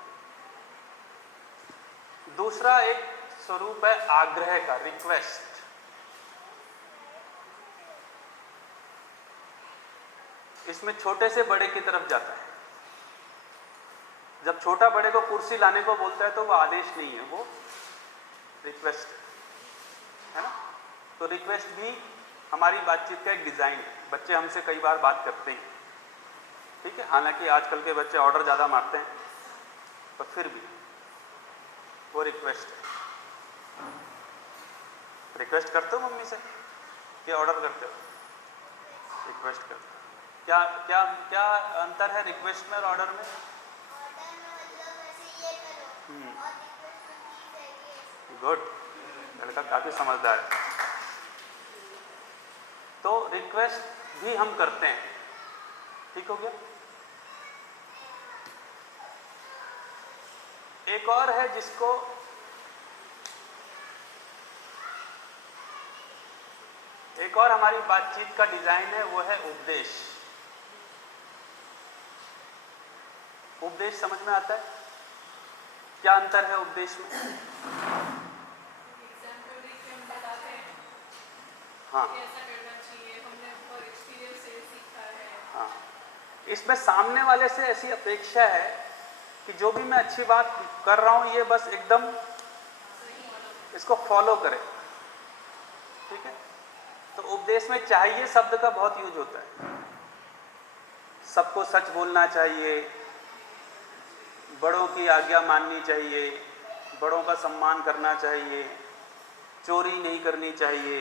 दूसरा एक स्वरूप है आग्रह का, रिक्वेस्ट। इसमें छोटे से बड़े की तरफ जाता है। जब छोटा बड़े को कुर्सी लाने को बोलता है तो वो आदेश नहीं है, वो रिक्वेस्ट है ना। तो रिक्वेस्ट भी हमारी बातचीत का एक डिजाइन है। बच्चे हमसे कई बार बात करते हैं, ठीक है, हालांकि आजकल के बच्चे ऑर्डर ज़्यादा मारते हैं, पर फिर भी वो रिक्वेस्ट है। रिक्वेस्ट करते हो मम्मी से कि ऑर्डर करते हो? रिक्वेस्ट करते हो। क्या क्या क्या अंतर है रिक्वेस्ट में और ऑर्डर में? गुड, लड़का काफी समझदार है। तो रिक्वेस्ट भी हम करते हैं, ठीक हो गया। एक और है जिसको एक और हमारी बातचीत का डिजाइन है, वो है उपदेश। उपदेश समझ में आता है? क्या अंतर है उपदेश में? हाँ हाँ, इसमें सामने वाले से ऐसी अपेक्षा है कि जो भी मैं अच्छी बात कर रहा हूं ये बस एकदम इसको फॉलो करे, ठीक है। तो उपदेश में चाहिए शब्द का बहुत यूज होता है। सबको सच बोलना चाहिए, बड़ों की आज्ञा माननी चाहिए, बड़ों का सम्मान करना चाहिए, चोरी नहीं करनी चाहिए,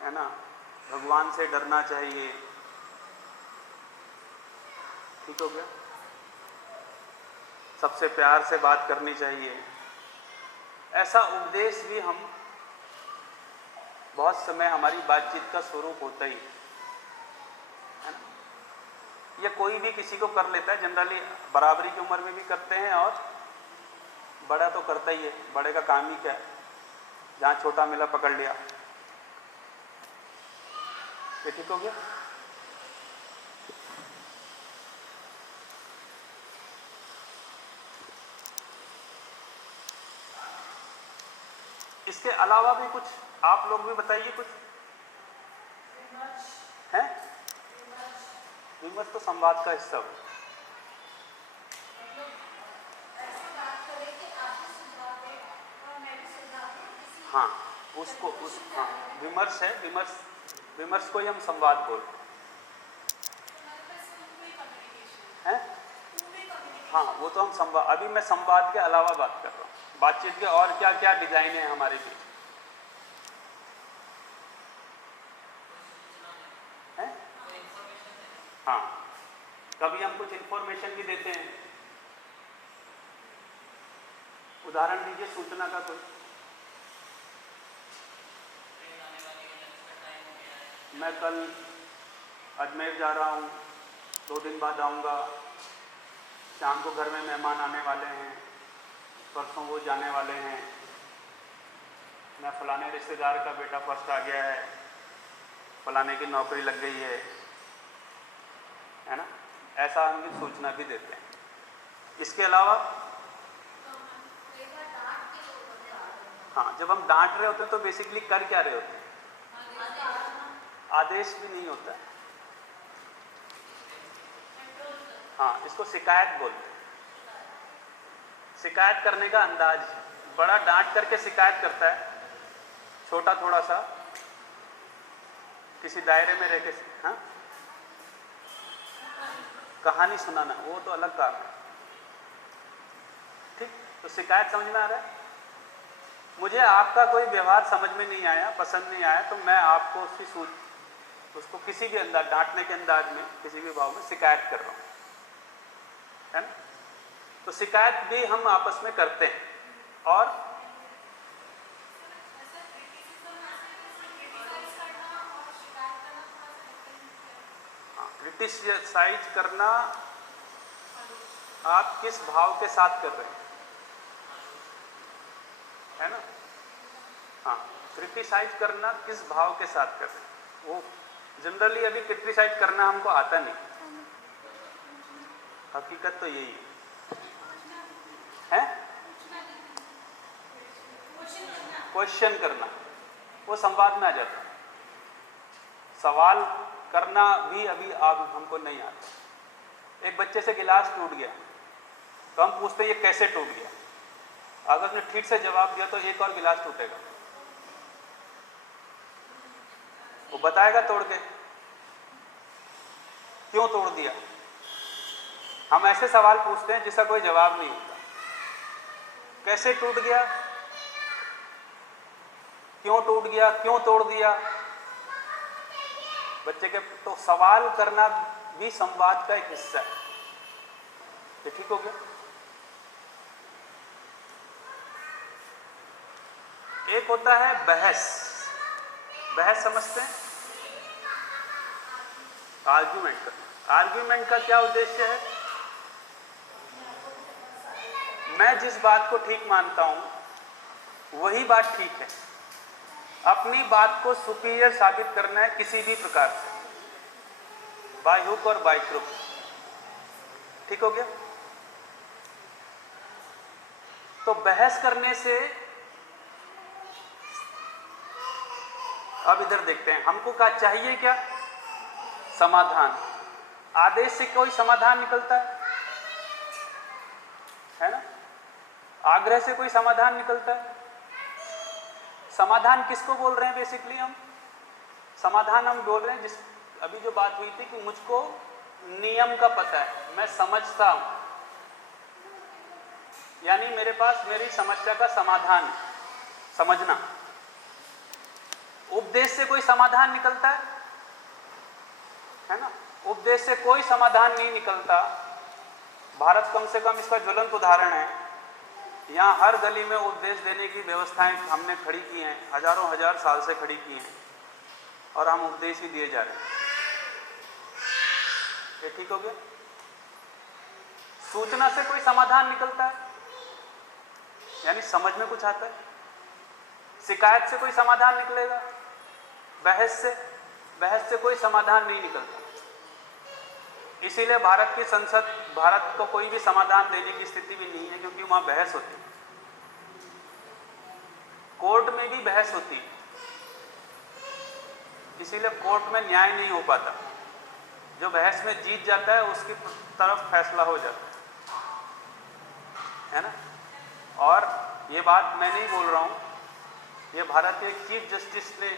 है ना, भगवान से डरना चाहिए, ठीक हो गया। सबसे प्यार से बात करनी चाहिए। ऐसा उपदेश भी हम बहुत समय हमारी बातचीत का स्वरूप होता ही है ना। ये कोई भी किसी को कर लेता है, जनरली बराबरी की उम्र में भी करते हैं, और बड़ा तो करता ही है। बड़े का काम ही क्या है, जहाँ छोटा मिला पकड़ लिया। ये ठीक हो गया। इसके अलावा भी कुछ आप लोग भी बताइए कुछ है। विमर्श तो संवाद का हिस्सा हो। हाँ, उसको हाँ, विमर्श है। विमर्श को ही हम संवाद बोलते हैं। हाँ, वो तो हम संवाद, अभी मैं संवाद के अलावा बात कर रहा हूँ। बातचीत के और क्या क्या डिजाइन है हमारे बीच है? हाँ, कभी हम कुछ इंफॉर्मेशन भी देते हैं। उदाहरण दीजिए सूचना का कोई। मैं कल अजमेर जा रहा हूँ, 2 दिन बाद आऊँगा, शाम को घर में मेहमान आने वाले हैं, परसों वो जाने वाले हैं, मैं फलाने रिश्तेदार का बेटा फर्स्ट आ गया है, फलाने की नौकरी लग गई है ना। ऐसा हम भी सूचना भी देते हैं। इसके अलावा हाँ, जब हम डांट रहे होते हैं तो बेसिकली कर क्या रहे होते हैं? आदेश भी नहीं होता है। हाँ, इसको शिकायत बोलते हैं। शिकायत करने का अंदाज। बड़ा डांट करके शिकायत करता है, छोटा थोड़ा सा किसी दायरे में रह के, हाँ, कहानी सुनाना वो तो अलग काम है। ठीक, तो शिकायत समझ में आ रहा है? मुझे आपका कोई व्यवहार समझ में नहीं आया, पसंद नहीं आया, तो मैं आपको उसको किसी भी अंदाज, डांटने के अंदाज में, किसी भी भाव में शिकायत कर रहा हूँ, है ना? तो शिकायत भी हम आपस में करते हैं। और क्रिटिसाइज करना आप किस भाव के साथ कर रहे हैं, है ना? हाँ, क्रिटिसाइज करना किस भाव के साथ कर रहे हैं, वो जनरली अभी क्रिटिसाइज करना हमको आता नहीं, हकीकत तो यही है। क्वेश्चन करना वो संवाद में आ जाता है। सवाल करना भी अभी आप हमको नहीं आता। एक बच्चे से गिलास टूट गया तो हम पूछते हैं ये कैसे टूट गया, अगर उसने ठीक से जवाब दिया तो एक और गिलास टूटेगा, वो बताएगा तोड़ के क्यों तोड़ दिया। हम ऐसे सवाल पूछते हैं जिसका कोई जवाब नहीं होता। कैसे टूट गया, क्यों टूट गया, क्यों तोड़ दिया बच्चे के। तो सवाल करना भी संवाद का एक हिस्सा है। ये ठीक हो गया? एक होता है बहस। बहस समझते हैं? आर्ग्यूमेंट का। आर्ग्यूमेंट का क्या उद्देश्य है? मैं जिस बात को ठीक मानता हूं वही बात ठीक है, अपनी बात को सुपीरियर साबित करना है किसी भी प्रकार से, बाय हुक और बाय क्रुक। ठीक हो गया? तो बहस करने से, अब इधर देखते हैं, हमको क्या चाहिए, क्या समाधान। आदेश से कोई समाधान निकलता है ना? आग्रह से कोई समाधान निकलता है। समाधान किसको बोल रहे हैं बेसिकली हम? समाधान हम बोल रहे हैं जिस अभी जो बात हुई थी कि मुझको नियम का पता है, मैं समझता हूं, यानी मेरे पास मेरी समस्या का समाधान है, समझना। उपदेश से कोई समाधान निकलता है ना? उपदेश से कोई समाधान नहीं निकलता। भारत कम से कम इसका ज्वलंत उदाहरण है। यहाँ हर गली में उपदेश देने की व्यवस्थाएं हमने खड़ी की हैं, हजारों हजार साल से खड़ी की हैं, और हम उपदेश ही दिए जा रहे हैं। ये ठीक हो गया? सूचना से कोई समाधान निकलता है, यानी समझ में कुछ आता है। शिकायत से कोई समाधान निकलेगा, बहस से कोई समाधान नहीं निकलता। इसीलिए भारत की संसद, भारत को कोई भी समाधान देने की स्थिति भी नहीं है, क्योंकि वहां बहस होती है। कोर्ट में भी बहस होती है, इसीलिए कोर्ट में न्याय नहीं हो पाता। जो बहस में जीत जाता है उसकी तरफ फैसला हो जाता है ना? और ये बात मैं नहीं बोल रहा हूं, ये भारत के चीफ जस्टिस ने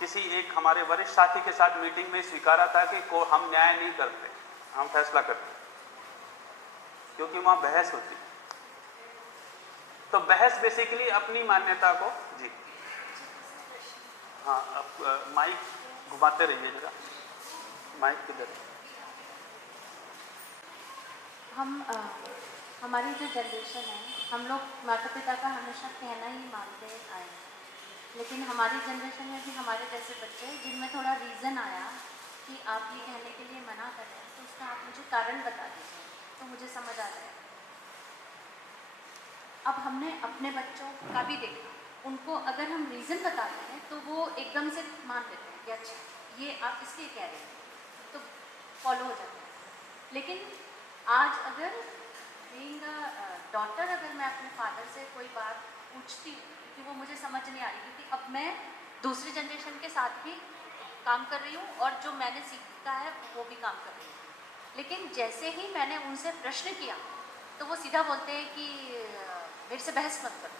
किसी एक हमारे वरिष्ठ साथी के साथ मीटिंग में स्वीकारा था कि हम न्याय नहीं करते, हम फैसला करते, क्योंकि वहां बहस होती है। तो बहस बेसिकली अपनी मान्यता को, जी हाँ, अब माइक घुमाते रहिए जरा, माइक किधर है? हमारी जो जनरेशन है, हम लोग माता पिता का हमेशा कहना ही मानते आए, लेकिन हमारी जनरेशन में भी हमारे जैसे बच्चे हैं जिनमें थोड़ा रीज़न आया कि आप ये कहने के लिए मना कर रहे हैं, तो उसका आप मुझे कारण बता दीजिए तो मुझे समझ आ जाएगा। अब हमने अपने बच्चों का भी देखा, उनको अगर हम रीज़न बताते हैं तो वो एकदम से मान लेते हैं कि अच्छा ये आप इसलिए कह रहे हैं, तो फॉलो हो जाता है। लेकिन आज अगर बीइंग अ डॉटर, अगर मैं अपने फादर से कोई बात पूछती हूँ कि वो मुझे समझ नहीं आ रही, क्योंकि अब मैं दूसरी जनरेशन के साथ भी काम कर रही हूँ और जो मैंने सीखा है वो भी काम कर रही हूँ। लेकिन जैसे ही मैंने उनसे प्रश्न किया तो वो सीधा बोलते हैं कि मेरे से बहस मत करो।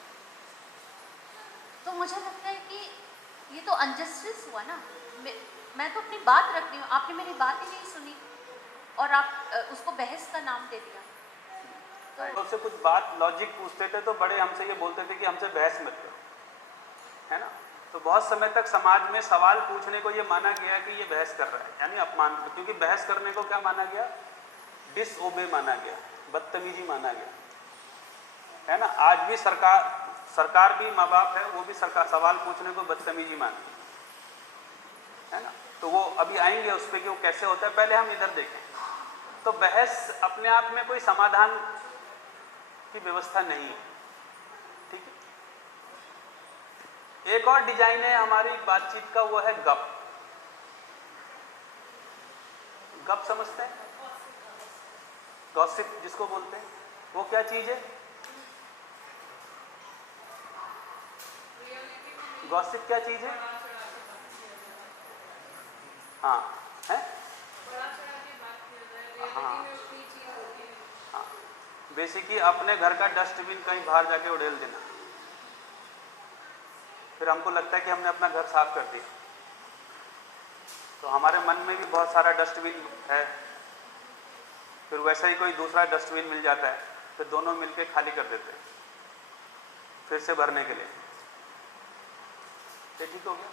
तो मुझे लगता है कि ये तो अनजस्टिस हुआ ना। मैं तो अपनी बात रख रही हूँ, आपने मेरी बात ही नहीं सुनी और आप उसको बहस का नाम दे दिया। तो उससे कुछ बात लॉजिक पूछते थे तो बड़े हमसे ये बोलते थे कि हमसे बहस मत करो, है ना। तो बहुत समय तक समाज में सवाल पूछने को ये माना गया कि ये बहस कर रहा है, यानी अपमान, क्योंकि बहस करने को क्या माना गया, डिसओबे माना गया, बदतमीजी माना गया, है ना। आज भी सरकार भी माँ बाप है, वो भी सरकार सवाल पूछने को बदतमीजी मानती है ना। तो वो अभी आएंगे उस पर कि वो कैसे होता है, पहले हम इधर देखें। तो बहस अपने आप में कोई समाधान की व्यवस्था नहीं है, ठीक है। एक और डिजाइन है हमारी बातचीत का, वो है गप। गप समझते हैं, गॉसिप जिसको बोलते हैं, वो क्या चीज है? गॉसिप क्या चीज है? हाँ है, हाँ हाँ, बेसिकली अपने घर का डस्टबिन कहीं बाहर जाके उड़ेल देना, फिर हमको लगता है कि हमने अपना घर साफ कर दिया। तो हमारे मन में भी बहुत सारा डस्टबिन है, फिर वैसा ही कोई दूसरा डस्टबिन मिल जाता है, फिर दोनों मिलके खाली कर देते हैं फिर से भरने के लिए। ये ठीक हो गया।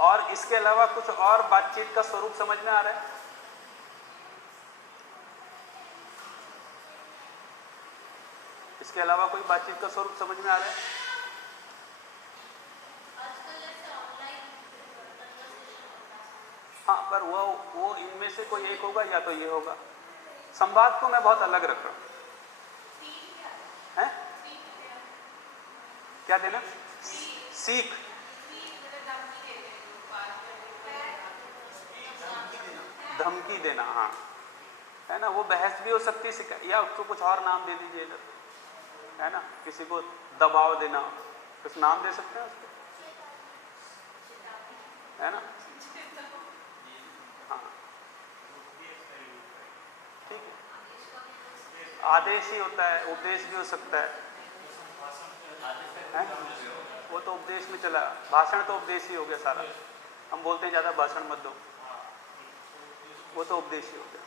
और इसके अलावा कुछ और बातचीत का स्वरूप समझ में आ रहा है? इसके अलावा कोई बातचीत का स्वरूप समझ में आ रहा है? हाँ, पर वो इनमें से कोई एक होगा या तो ये होगा। संवाद को मैं बहुत अलग रख रहा हूं। हैं? क्या देना? सीख, धमकी देना, हाँ, है ना। वो बहस भी हो सकती है, या उसको कुछ और नाम दे दीजिए इधर, है ना। किसी को दबाव देना, कुछ नाम दे सकते हैं उसको, है ना। हाँ ठीक है, आदेश ही होता है, उपदेश भी हो सकता है? वो तो उपदेश में चला, भाषण तो उपदेश ही हो गया सारा। हम बोलते हैं ज़्यादा भाषण मत दो, वो तो उपदेश ही हो गया।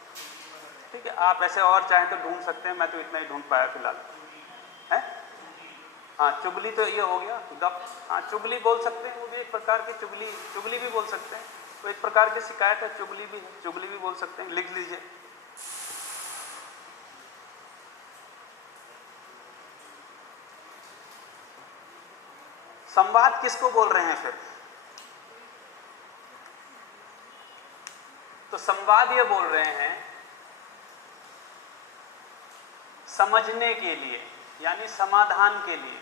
ठीक है, आप ऐसे और चाहें तो ढूंढ सकते हैं, मैं तो इतना ही ढूंढ पाया फिलहाल, है। हाँ, चुगली तो ये हो गया, गप। हाँ, चुगली बोल सकते हैं, वो भी एक प्रकार की चुगली भी बोल सकते हैं, वो एक प्रकार की शिकायत है, चुगली भी है, चुगली भी बोल सकते हैं, लिख लीजिए। संवाद किसको बोल रहे हैं फिर? तो संवाद ये बोल रहे हैं समझने के लिए, यानी समाधान के लिए,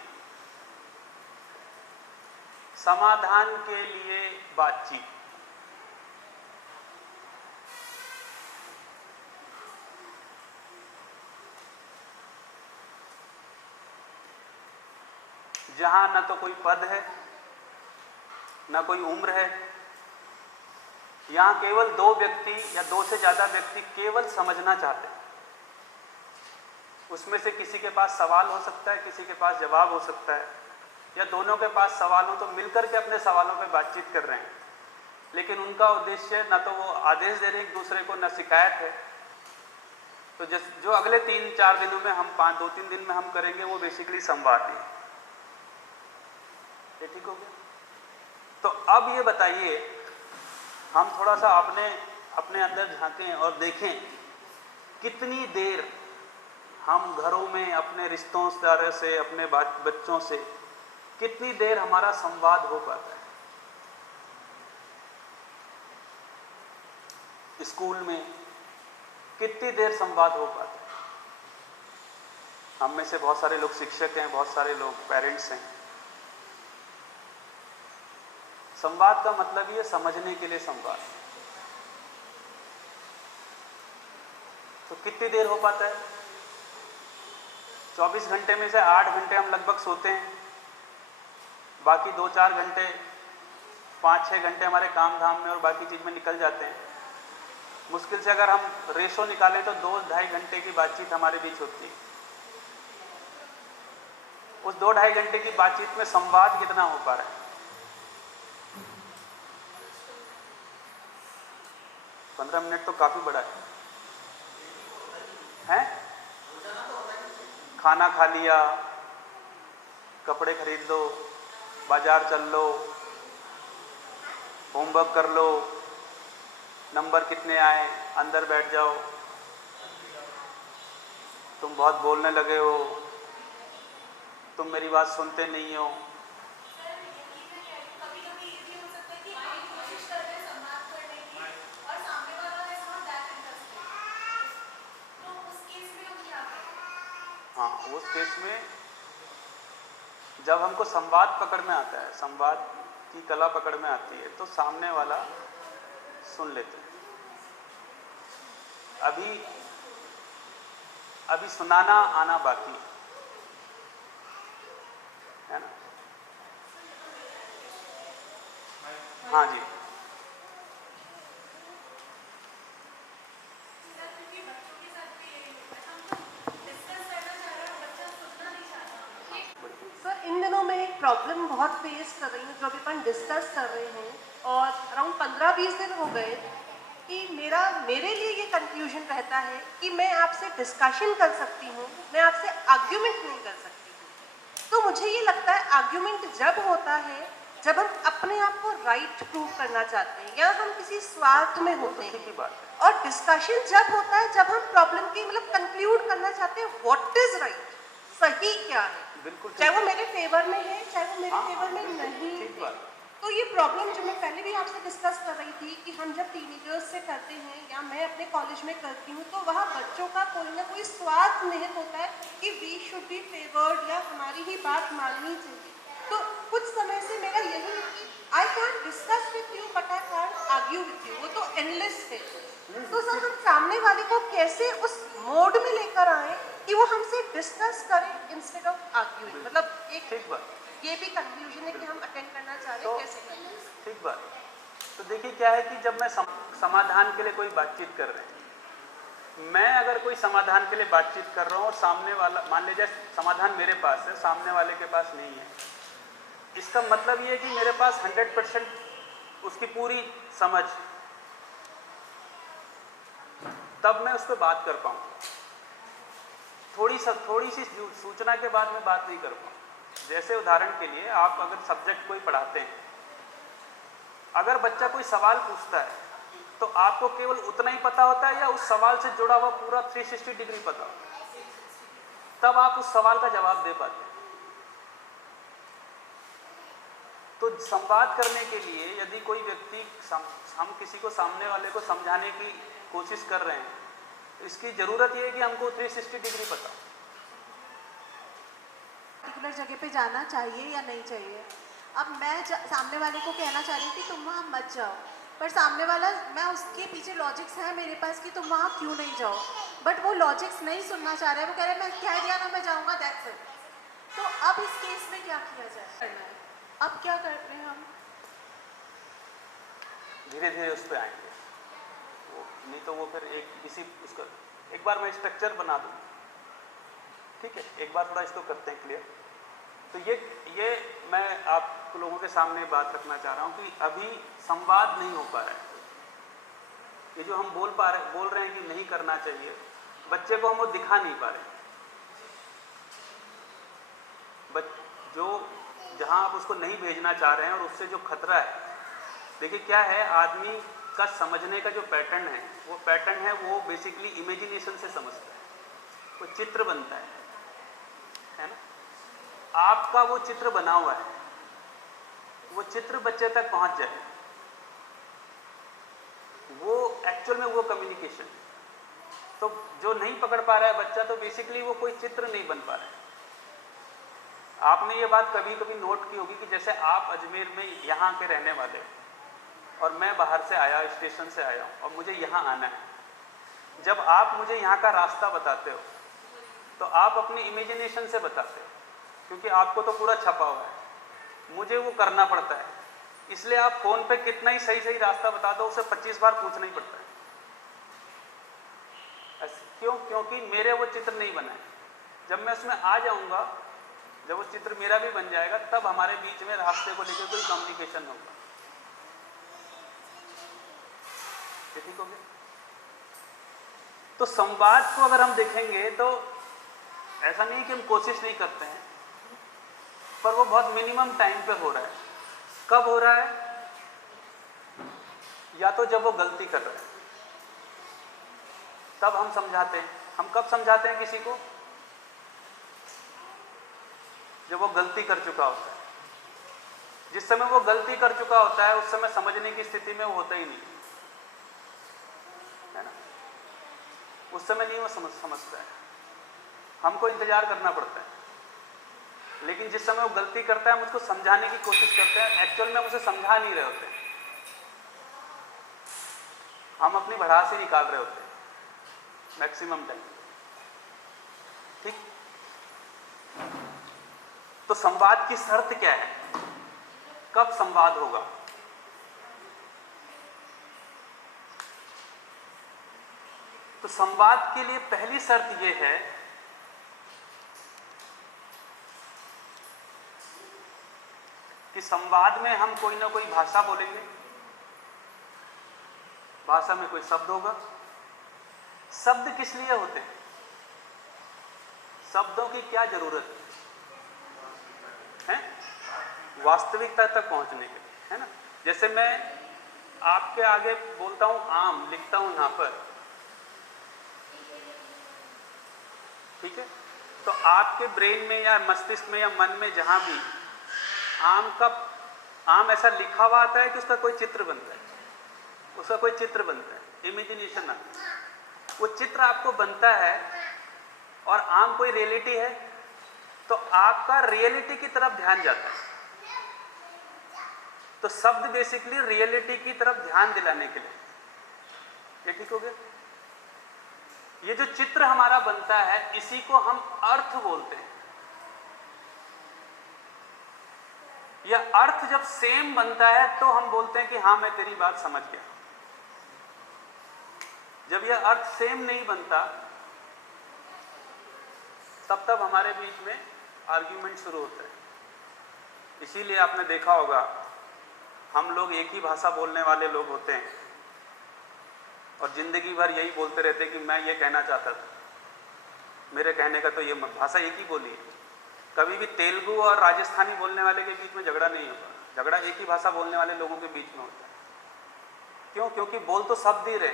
समाधान के लिए बातचीत। जहां न तो कोई पद है, न कोई उम्र है, यहां केवल दो व्यक्ति या दो से ज्यादा व्यक्ति केवल समझना चाहते हैं। उसमें से किसी के पास सवाल हो सकता है, किसी के पास जवाब हो सकता है, या दोनों के पास सवाल हो तो मिलकर के अपने सवालों पर बातचीत कर रहे हैं, लेकिन उनका उद्देश्य न तो वो आदेश दे रहे एक दूसरे को, न शिकायत है। तो जो अगले 3-4 दिनों में हम 2-3 दिन में हम करेंगे, वो बेसिकली संवाद है। ये ठीक हो गया। तो अब ये बताइए, हम थोड़ा सा अपने अंदर झांकें और देखें कितनी देर हम घरों में अपने रिश्तों से, अपने बच्चों से कितनी देर हमारा संवाद हो पाता है। स्कूल में कितनी देर संवाद हो पाता है। हम में से बहुत सारे लोग शिक्षक हैं, बहुत सारे लोग पेरेंट्स हैं। संवाद का मतलब ये समझने के लिए संवाद। तो कितनी देर हो पाता है? 24 घंटे में से 8 घंटे हम लगभग सोते हैं, बाकी 2-4 घंटे, 5-6 घंटे हमारे काम धाम में और बाकी चीज में निकल जाते हैं। मुश्किल से अगर हम रेशो निकालें तो 2-2.5 घंटे की बातचीत हमारे बीच होती है। उस 2-2.5 घंटे की बातचीत में संवाद कितना हो पा रहा है? 15 मिनट तो काफ़ी बड़ा है? खाना खा लिया, कपड़े खरीद लो, बाजार चल लो, होमवर्क कर लो, नंबर कितने आए, अंदर बैठ जाओ, तुम बहुत बोलने लगे हो, तुम मेरी बात सुनते नहीं हो। हाँ, उस केस में जब हमको संवाद पकड़ में आता है, संवाद की कला पकड़ में आती है, तो सामने वाला सुन लेते हैं। अभी सुनाना आना बाकी है ना। हाँ जी, सर इन दिनों मैं एक प्रॉब्लम बहुत फेस कर रही हूँ जो अभी अपन डिस्कस कर रहे हैं, और अराउंड 15-20 दिन हो गए कि मेरे लिए ये कंफ्यूजन रहता है कि मैं आपसे डिस्कशन कर सकती हूँ, मैं आपसे आर्ग्यूमेंट नहीं कर सकती हूँ। तो मुझे ये लगता है आर्ग्यूमेंट जब होता है जब हम अपने आप को राइट प्रूव करना चाहते हैं या हम किसी स्वार्थ में होते हैं, और डिस्कशन जब होता है जब हम प्रॉब्लम की मतलब कंक्लूड करना चाहते हैं व्हाट इज राइट, सही क्या है, चाहे वो मेरे फेवर में है चाहे वो मेरे फेवर में नहीं है। तो ये प्रॉब्लम जो मैं पहले भी आपसे डिस्कस कर रही थी कि हम जब टीनेजर्स से करते हैं या मैं अपने कॉलेज में करती हूँ, तो वहाँ बच्चों का कोई ना कोई स्वार्थ निहित होता है कि वी शुड बी फेवर्ड या हमारी ही बात माननी चाहिए। तो कुछ समय से मेरा यही है कि I can discuss with you but I can argue with you, वो तो एंडलेस है। तो सर हम सामने वाले को कैसे उस मोड में लेकर आए कि वो हमसे डिस्कस करें इंस्टेड ऑफ आर्ग्यूइंग, मतलब एक ठीक बात, ये भी कंफ्यूजन है कि हम अटेंड करना चाह रहे हैं, कैसे करें? ठीक बात। तो देखिए क्या है कि जब मैं समाधान के लिए कोई बातचीत कर रहे हैं, मैं अगर कोई समाधान के लिए बातचीत कर रहा हूँ और सामने वाला, मान लीजिए समाधान मेरे पास है, सामने वाले के पास नहीं है, इसका मतलब ये है कि मेरे पास 100% उसकी पूरी समझ, तब मैं उस पर बात कर पाऊँ। थोड़ी सी सूचना के बाद मैं बात नहीं कर पाऊँ। जैसे उदाहरण के लिए आप अगर सब्जेक्ट कोई पढ़ाते हैं, अगर बच्चा कोई सवाल पूछता है तो आपको केवल उतना ही पता होता है या उस सवाल से जुड़ा हुआ पूरा 360 डिग्री पता होता है, तब आप उस सवाल का जवाब दे पाते हैं। तो संवाद करने के लिए यदि कोई व्यक्ति, हम किसी को, सामने वाले को समझाने की कोशिश कर रहे हैं, इसकी ज़रूरत ये है कि हमको 360 डिग्री पता, पर्टिकुलर जगह पे जाना चाहिए या नहीं चाहिए। अब मैं सामने वाले को कहना चाह रही थी तुम वहाँ मत जाओ, पर सामने वाला, मैं उसके पीछे लॉजिक्स है मेरे पास कि तुम वहाँ क्यों नहीं जाओ, बट वो लॉजिक्स नहीं सुनना चाह रहे हैं, वो कह रहे हैं मैं कह दिया ना मैं जाऊँगा, दैट्स इट। तो अब इस केस में क्या किया जाए? अब क्या कर रहे हैं हम? धीरे धीरे उस पर आएंगे, नहीं तो वो फिर उसका एक बार मैं स्ट्रक्चर बना दूँ, ठीक है, एक बार थोड़ा इसको करते हैं क्लियर। तो ये मैं आप लोगों के सामने बात रखना चाह रहा हूँ कि अभी संवाद नहीं हो पा रहा है। ये जो हम बोल रहे हैं कि नहीं करना चाहिए, बच्चे को हम वो दिखा नहीं पा रहे। जो जहाँ आप उसको नहीं भेजना चाह रहे हैं और उससे जो खतरा है, देखिए क्या है, आदमी का समझने का जो पैटर्न है, वो पैटर्न है वो बेसिकली इमेजिनेशन से समझता है, वो चित्र बनता है ना। आपका वो चित्र बना हुआ है, वो चित्र बच्चे तक पहुंच जाए, वो एक्चुअल में वो कम्युनिकेशन। तो जो नहीं पकड़ पा रहा है बच्चा, तो बेसिकली वो कोई चित्र नहीं बन पा रहा है। आपने ये बात कभी कभी नोट की होगी कि जैसे आप अजमेर में यहाँ के रहने वाले और मैं बाहर से आया, स्टेशन से आया हूँ और मुझे यहाँ आना है, जब आप मुझे यहाँ का रास्ता बताते हो तो आप अपनी इमेजिनेशन से बताते हो, क्योंकि आपको तो पूरा छपा हुआ है, मुझे वो करना पड़ता है। इसलिए आप फ़ोन पे कितना ही सही रास्ता बता दो, उसे 25 बार पूछना ही पड़ता है। क्यों? क्योंकि मेरे वो चित्र नहीं बना है। जब मैं उसमें आ जाऊँगा, जब वो चित्र मेरा भी बन जाएगा, तब हमारे बीच में रास्ते को लेकर कोई कम्युनिकेशन होगा। ठीक हो गया। तो संवाद को अगर हम देखेंगे तो ऐसा नहीं कि हम कोशिश नहीं करते हैं, पर वो बहुत मिनिमम टाइम पे हो रहा है। कब हो रहा है? या तो जब वो गलती कर रहा है तब हम समझाते हैं। हम कब समझाते हैं किसी को? जब वो गलती कर चुका होता है। जिस समय वो गलती कर चुका होता है उस समय समझने की स्थिति में वो होता ही नहीं है ना, उस समय नहीं वो समझता है, हमको इंतजार करना पड़ता है। लेकिन जिस समय वो गलती करता है हम उसको समझाने की कोशिश करते हैं, एक्चुअल में उसे समझा नहीं रहे होते, हम अपनी भड़ास ही निकाल रहे होते हैं मैक्सिमम टाइम। ठीक, तो संवाद की शर्त क्या है? कब संवाद होगा? तो संवाद के लिए पहली शर्त यह है कि संवाद में हम कोई ना कोई भाषा बोलेंगे, भाषा में कोई शब्द होगा। शब्द किस लिए होते हैं? शब्दों की क्या जरूरत है? वास्तविकता तक पहुंचने के लिए, है ना। जैसे मैं आपके आगे बोलता हूं आम, लिखता हूं यहां पर, ठीक है, तो आपके ब्रेन में या मस्तिष्क में या मन में जहां भी आम ऐसा लिखा हुआ आता है कि उसका कोई चित्र बनता है, उसका कोई चित्र बनता है, इमेजिनेशन आता है, वो चित्र आपको बनता है और आम कोई रियलिटी है तो आपका रियलिटी की तरफ ध्यान जाता है। तो शब्द बेसिकली रियलिटी की तरफ ध्यान दिलाने के लिए, ये ठीक हो गया। ये जो चित्र हमारा बनता है इसी को हम अर्थ बोलते हैं। यह अर्थ जब सेम बनता है तो हम बोलते हैं कि हाँ मैं तेरी बात समझ गया। जब यह अर्थ सेम नहीं बनता तब हमारे बीच में आर्ग्यूमेंट शुरू होता है। इसीलिए आपने देखा होगा हम लोग एक ही भाषा बोलने वाले लोग होते हैं और जिंदगी भर यही बोलते रहते हैं कि मैं ये कहना चाहता था, मेरे कहने का तो ये भाषा एक ही बोली है। कभी भी तेलुगु और राजस्थानी बोलने वाले के बीच में झगड़ा नहीं होता, झगड़ा एक ही भाषा बोलने वाले लोगों के बीच में होता है। क्यों? क्योंकि बोल तो शब्द ही रहे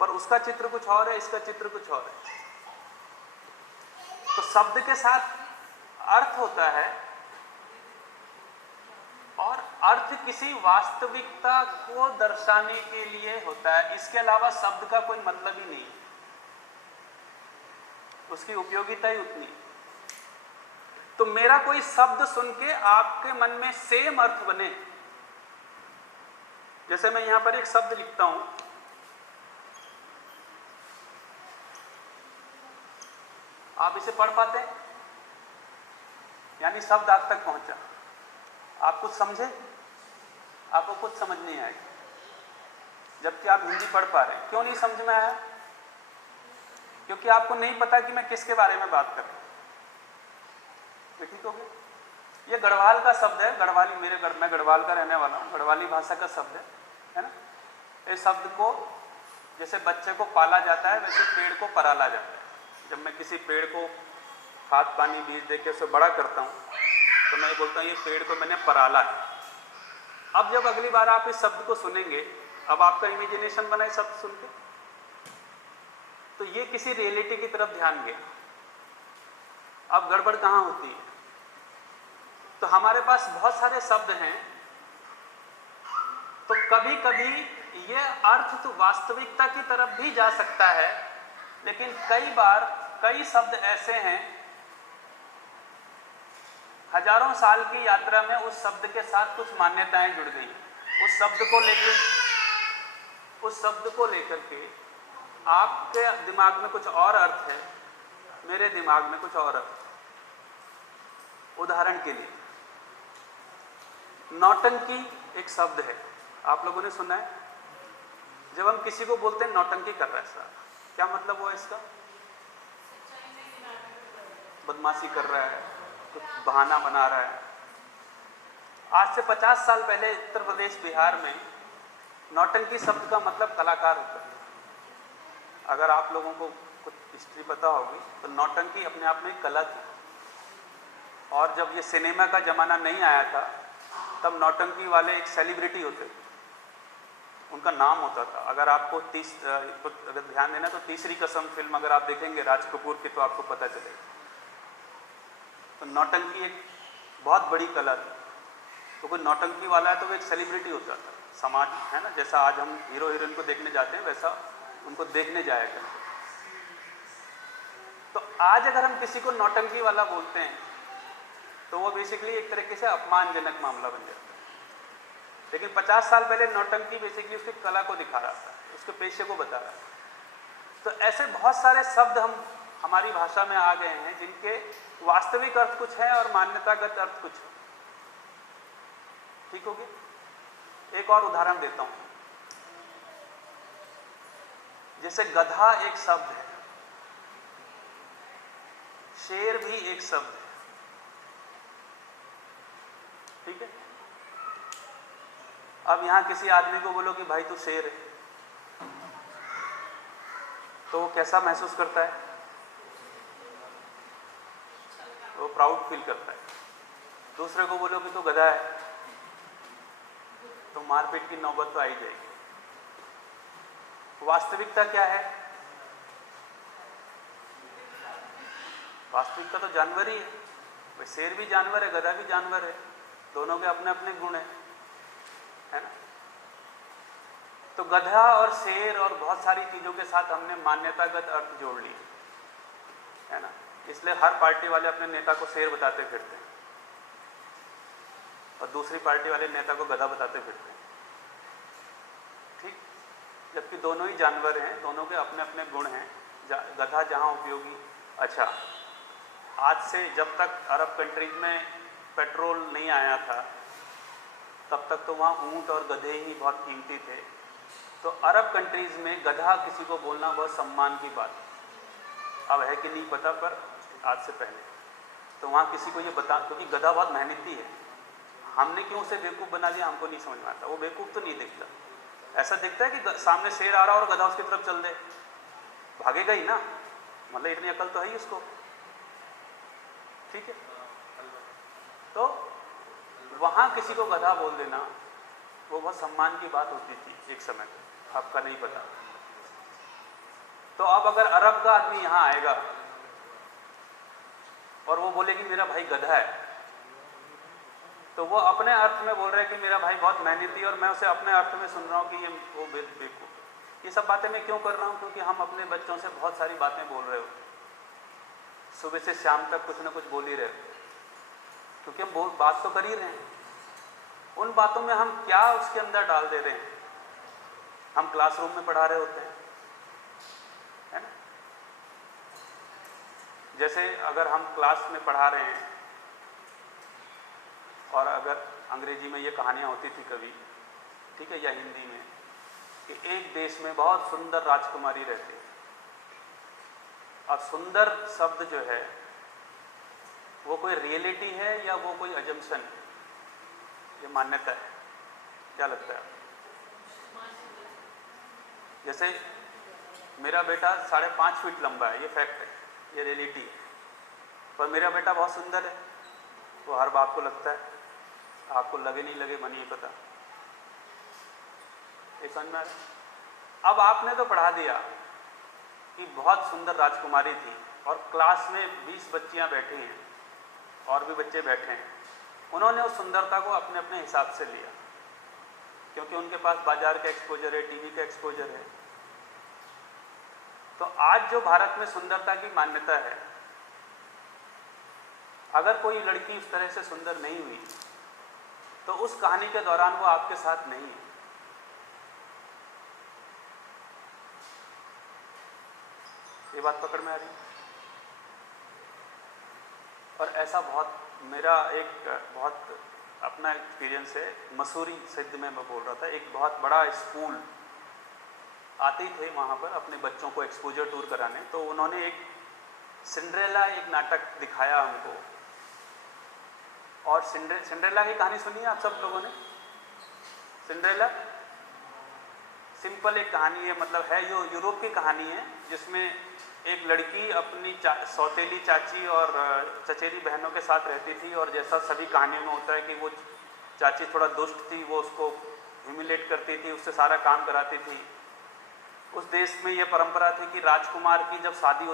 पर उसका चित्र कुछ और है, इसका चित्र कुछ और है। तो शब्द के साथ अर्थ होता है और अर्थ किसी वास्तविकता को दर्शाने के लिए होता है, इसके अलावा शब्द का कोई मतलब ही नहीं है, उसकी उपयोगिता ही उतनी। तो मेरा कोई शब्द सुन के आपके मन में सेम अर्थ बने, जैसे मैं यहां पर एक शब्द लिखता हूं, आप इसे पढ़ पाते हैं, यानी शब्द आप तक पहुंचा, आप कुछ समझे, आपको कुछ समझ नहीं आएगा, जबकि आप हिंदी पढ़ पा रहे हैं। क्यों नहीं समझ में आया? क्योंकि आपको नहीं पता कि मैं किसके बारे में बात कर रहा हूं। ठीक हो गया। ये गढ़वाल का शब्द है, गढ़वाली, मैं गढ़वाल का रहने वाला हूँ, गढ़वाली भाषा का शब्द है ना। इस शब्द को जैसे बच्चे को पाला जाता है वैसे पेड़ को पराला जाता है। जब मैं किसी पेड़ को खाद पानी बीज दे के उसे बड़ा करता हूँ तो मैं बोलता हूँ ये पेड़ को मैंने पराला है। अब जब अगली बार आप इस शब्द को सुनेंगे, अब आपका इमेजिनेशन बना है शब्द सुन के, तो ये किसी रियलिटी की तरफ ध्यान गया। अब गड़बड़ कहाँ होती है? तो हमारे पास बहुत सारे शब्द हैं, तो कभी कभी ये अर्थ तो वास्तविकता की तरफ भी जा सकता है, लेकिन कई बार कई शब्द ऐसे हैं हजारों साल की यात्रा में उस शब्द के साथ कुछ मान्यताएं जुड़ गई। उस शब्द को लेकर के आपके दिमाग में कुछ और अर्थ है, मेरे दिमाग में कुछ और अर्थ है। उदाहरण के लिए नौटंकी एक शब्द है, आप लोगों ने सुना है। जब हम किसी को बोलते हैं नौटंकी कर रहा है साहब, क्या मतलब हुआ इसका? बदमाशी कर रहा है, कुछ बहाना बना रहा है। आज से 50 साल पहले उत्तर प्रदेश बिहार में नौटंकी शब्द का मतलब कलाकार होता है। अगर आप लोगों को कुछ हिस्ट्री पता होगी तो नौटंकी अपने आप में एक कला थी। और जब ये सिनेमा का ज़माना नहीं आया था तब नौटंकी वाले एक सेलिब्रिटी होते थे, उनका नाम होता था। अगर आपको अगर ध्यान देना तो तीसरी कसम फिल्म अगर आप देखेंगे राज कपूर की तो आपको पता चलेगा। तो नौटंकी एक बहुत बड़ी कला थी। तो कोई नौटंकी वाला है तो वो एक सेलिब्रिटी होता था समाज, है ना। जैसा आज हम हीरो हीरोइन को देखने जाते हैं वैसा उनको देखने जाया करते। तो आज अगर हम किसी को नौटंकी वाला बोलते हैं तो वो बेसिकली एक तरीके से अपमानजनक मामला बन जाता है। लेकिन 50 साल पहले नौटंकी बेसिकली उसकी कला को दिखा रहा था, उसके पेशे को बता रहा था। तो ऐसे बहुत सारे शब्द हमारी भाषा में आ गए हैं जिनके वास्तविक अर्थ कुछ है और मान्यतागत अर्थ कुछ है। ठीक हो गया। एक और उदाहरण देता हूं। जैसे गधा एक शब्द है, शेर भी एक शब्द है, ठीक है। अब यहां किसी आदमी को बोलो कि भाई तू शेर है, तो वो कैसा महसूस करता है? वो प्राउड फील करता है। दूसरे को बोलो कि तू गधा है तो मारपीट की नौबत तो आई जाएगी। वास्तविकता क्या है? वास्तविकता तो जानवर ही है। भाई शेर भी जानवर है, गधा भी जानवर है, दोनों के अपने अपने गुण है ना। तो गधा और शेर और बहुत सारी चीजों के साथ हमने मान्यतागत अर्थ जोड़ लिए, है ना। इसलिए हर पार्टी वाले अपने नेता को शेर बताते फिरते हैं और दूसरी पार्टी वाले नेता को गधा बताते फिरते हैं, ठीक। जबकि दोनों ही जानवर हैं, दोनों के अपने अपने गुण हैं। गधा जहां उपयोगी। अच्छा, आज से जब तक अरब कंट्रीज में पेट्रोल नहीं आया था तब तक तो वहाँ ऊंट और गधे ही बहुत कीमती थे। तो अरब कंट्रीज में गधा किसी को बोलना बहुत सम्मान की बात। अब है कि नहीं पता, पर आज से पहले तो वहाँ किसी को ये बता, क्योंकि गधा बहुत मेहनती है। हमने क्यों उसे बेवकूफ़ बना दिया हमको नहीं समझ में आता। वो बेवकूफ़ तो नहीं दिखता, ऐसा दिखता है कि सामने शेर आ रहा और गधा उसकी तरफ चल दे, भागेगा ही ना। मतलब इतनी अकल तो है ही उसको, ठीक है। तो वहाँ किसी को गधा बोल देना वो बहुत सम्मान की बात होती थी एक समय पे, आपका नहीं पता। तो अब अगर अरब का आदमी यहाँ आएगा और वो बोले कि मेरा भाई गधा है, तो वो अपने अर्थ में बोल रहा है कि मेरा भाई बहुत मेहनती है और मैं उसे अपने अर्थ में सुन रहा हूँ कि ये वो बेवकूफ़। ये सब बातें मैं क्यों कर रहा हूँ? क्योंकि हम अपने बच्चों से बहुत सारी बातें बोल रहे होते, सुबह से शाम तक कुछ ना कुछ बोल ही रहे, क्योंकि हम बात तो कर ही रहे हैं। उन बातों में हम क्या उसके अंदर डाल दे रहे हैं? हम क्लासरूम में पढ़ा रहे होते हैं, है ना। जैसे अगर हम क्लास में पढ़ा रहे हैं और अगर अंग्रेजी में ये कहानियाँ होती थी कभी, ठीक है, या हिंदी में, कि एक देश में बहुत सुंदर राजकुमारी रहती है। अब सुंदर शब्द जो है वो कोई रियलिटी है या वो कोई अजम्पशन है? ये मान्यता है, क्या लगता है? जैसे मेरा बेटा 5.5 फीट लंबा है, ये फैक्ट है, ये रियलिटी है। पर मेरा बेटा बहुत सुंदर है, वो हर बात को लगता है। आपको लगे नहीं लगे मन नहीं पता, ये समझ में आ रहा है? अब आपने तो पढ़ा दिया कि बहुत सुंदर राजकुमारी थी और क्लास में 20 बच्चियां बैठी हैं और भी बच्चे बैठे हैं, उन्होंने उस सुंदरता को अपने अपने हिसाब से लिया, क्योंकि उनके पास बाजार का एक्सपोजर है, टीवी का एक्सपोजर है। तो आज जो भारत में सुंदरता की मान्यता है, अगर कोई लड़की उस तरह से सुंदर नहीं हुई तो उस कहानी के दौरान वो आपके साथ नहीं है। ये बात पकड़ में आ रही है? और ऐसा बहुत, मेरा एक बहुत अपना एक्सपीरियंस है। मसूरी सिद्ध में मैं बोल रहा था, एक बहुत बड़ा स्कूल आते थे वहाँ पर अपने बच्चों को एक्सपोजर टूर कराने। तो उन्होंने एक सिंड्रेला एक नाटक दिखाया हमको, और सिंड्रेला की कहानी सुनी है आप सब लोगों ने? सिंड्रेला सिंपल एक कहानी है, मतलब है यो यूरोप की कहानी है, जिसमें एक लड़की अपनी सौतेली चाची और चचेरी बहनों के साथ रहती थी, और जैसा सभी कहानियों में होता है कि वो चाची थोड़ा दुष्ट थी, वो उसको ह्यूमिलेट करती थी, उससे सारा काम कराती थी। उस देश में ये परंपरा थी कि राजकुमार की जब शादी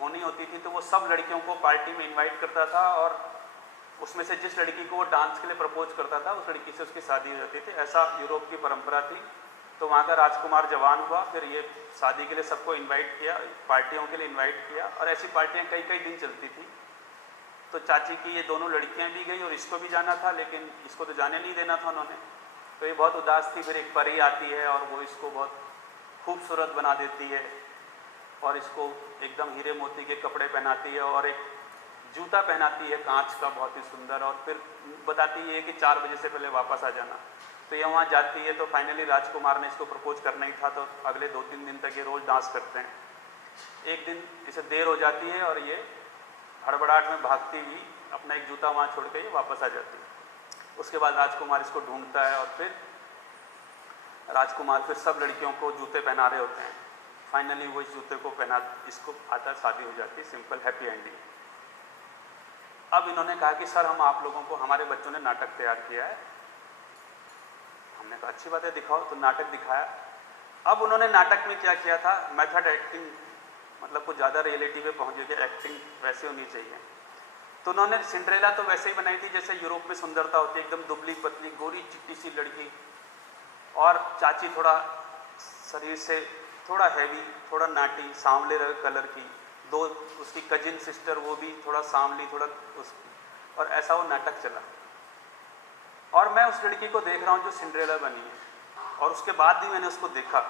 होनी होती थी तो वो सब लड़कियों को पार्टी में इनवाइट करता था, और उसमें से जिस लड़की को वो डांस के लिए प्रपोज करता था उस लड़की से उसकी शादी हो जाती थी। ऐसा यूरोप की परंपरा थी। तो वहाँ का राजकुमार जवान हुआ, फिर ये शादी के लिए सबको इनवाइट किया, पार्टियों के लिए इनवाइट किया, और ऐसी पार्टियाँ कई कई दिन चलती थी। तो चाची की ये दोनों लड़कियाँ भी गई और इसको भी जाना था, लेकिन इसको तो जाने नहीं देना था उन्होंने। तो ये बहुत उदास थी। फिर एक परी आती है और वो इसको बहुत खूबसूरत बना देती है, और इसको एकदम हीरे मोती के कपड़े पहनाती है, और एक जूता पहनाती है कांच का बहुत ही सुंदर, और फिर बताती है कि 4 बजे से पहले वापस आ जाना। तो ये वहाँ जाती है। तो फाइनली राजकुमार ने इसको प्रपोज करना ही था, तो अगले 2-3 दिन तक ये रोज़ डांस करते हैं। एक दिन इसे देर हो जाती है और ये हड़बड़ाहट में भागती हुई अपना एक जूता वहाँ छोड़ के ये वापस आ जाती है। उसके बाद राजकुमार इसको ढूंढता है, और फिर राजकुमार फिर सब लड़कियों को जूते पहना रहे होते हैं। फाइनली वो इस जूते को पहना, इसको आता, शादी हो जाती है। Simple happy ending. अब इन्होंने कहा कि सर हम आप लोगों को, हमारे बच्चों ने नाटक तैयार किया है। हमने कहा अच्छी बात है, दिखाओ। तो नाटक दिखाया। अब उन्होंने नाटक में क्या किया था, मेथड एक्टिंग, मतलब कुछ ज़्यादा रियलिटी पे पहुँच गई, एक्टिंग वैसे होनी चाहिए। तो उन्होंने सिंड्रेला तो वैसे ही बनाई थी जैसे यूरोप में सुंदरता होती है, एकदम दुबली पतली गोरी चिट्टी सी लड़की, और चाची थोड़ा शरीर से थोड़ा हैवी, थोड़ा नाटी, सांवले कलर की, 2 उसकी कजिन सिस्टर वो भी थोड़ा सांवली, थोड़ा उस, और ऐसा वो नाटक चला। और मैं उस लड़की को देख रहा हूँ जो सिंड्रेला बनी है, और उसके बाद भी मैंने उसको देखा।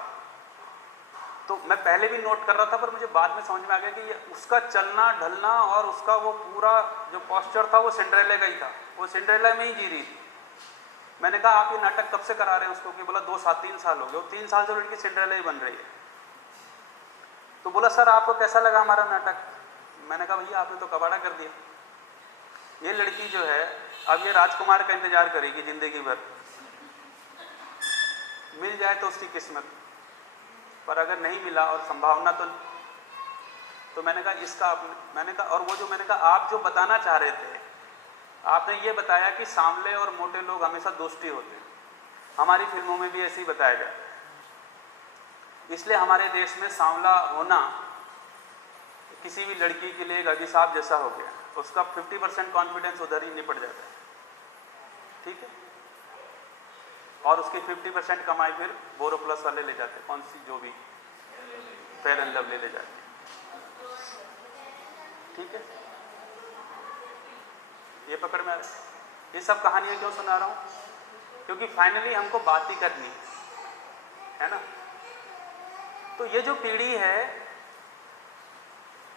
तो मैं पहले भी नोट कर रहा था, पर मुझे बाद में समझ में आ गया कि ये उसका चलना ढलना और उसका वो पूरा जो पॉस्चर था वो सिंड्रेला का ही था, वो सिंड्रेला में ही जी रही थी। मैंने कहा आप ये नाटक कब से करा रहे हैं उसको? कि बोला 2-3 साल हो गए। 3 साल से लड़की सिंड्रेला ही बन रही है। तो बोला सर आपको कैसा लगा हमारा नाटक? मैंने कहा भैया आपने तो कबाड़ा कर दिया। ये लड़की जो है अब ये राजकुमार का इंतजार करेगी जिंदगी भर, मिल जाए तो उसकी किस्मत, पर अगर नहीं मिला और संभावना तो मैंने कहा इसका, मैंने कहा, और वो जो मैंने कहा आप जो बताना चाह रहे थे, आपने ये बताया कि सांवले और मोटे लोग हमेशा दोस्ती होते हैं। हमारी फिल्मों में भी ऐसे ही बताया जाता है। इसलिए हमारे देश में सांवला होना किसी भी लड़की के लिए एक अभिशाप जैसा हो गया। उसका 50% कॉन्फिडेंस उधर ही निपट जाता है, ठीक है, और उसकी 50% कमाई फिर बोरोप्लस वाले ले जाते हैं, कौन सी जो भी फेयर एंड लवली ले जाते हैं, ठीक है। ये पकड़ में आ रहा है। ये सब कहानियाँ क्यों सुना रहा हूँ? क्योंकि फाइनली हमको बात ही करनी है ना। तो ये जो पीढ़ी है,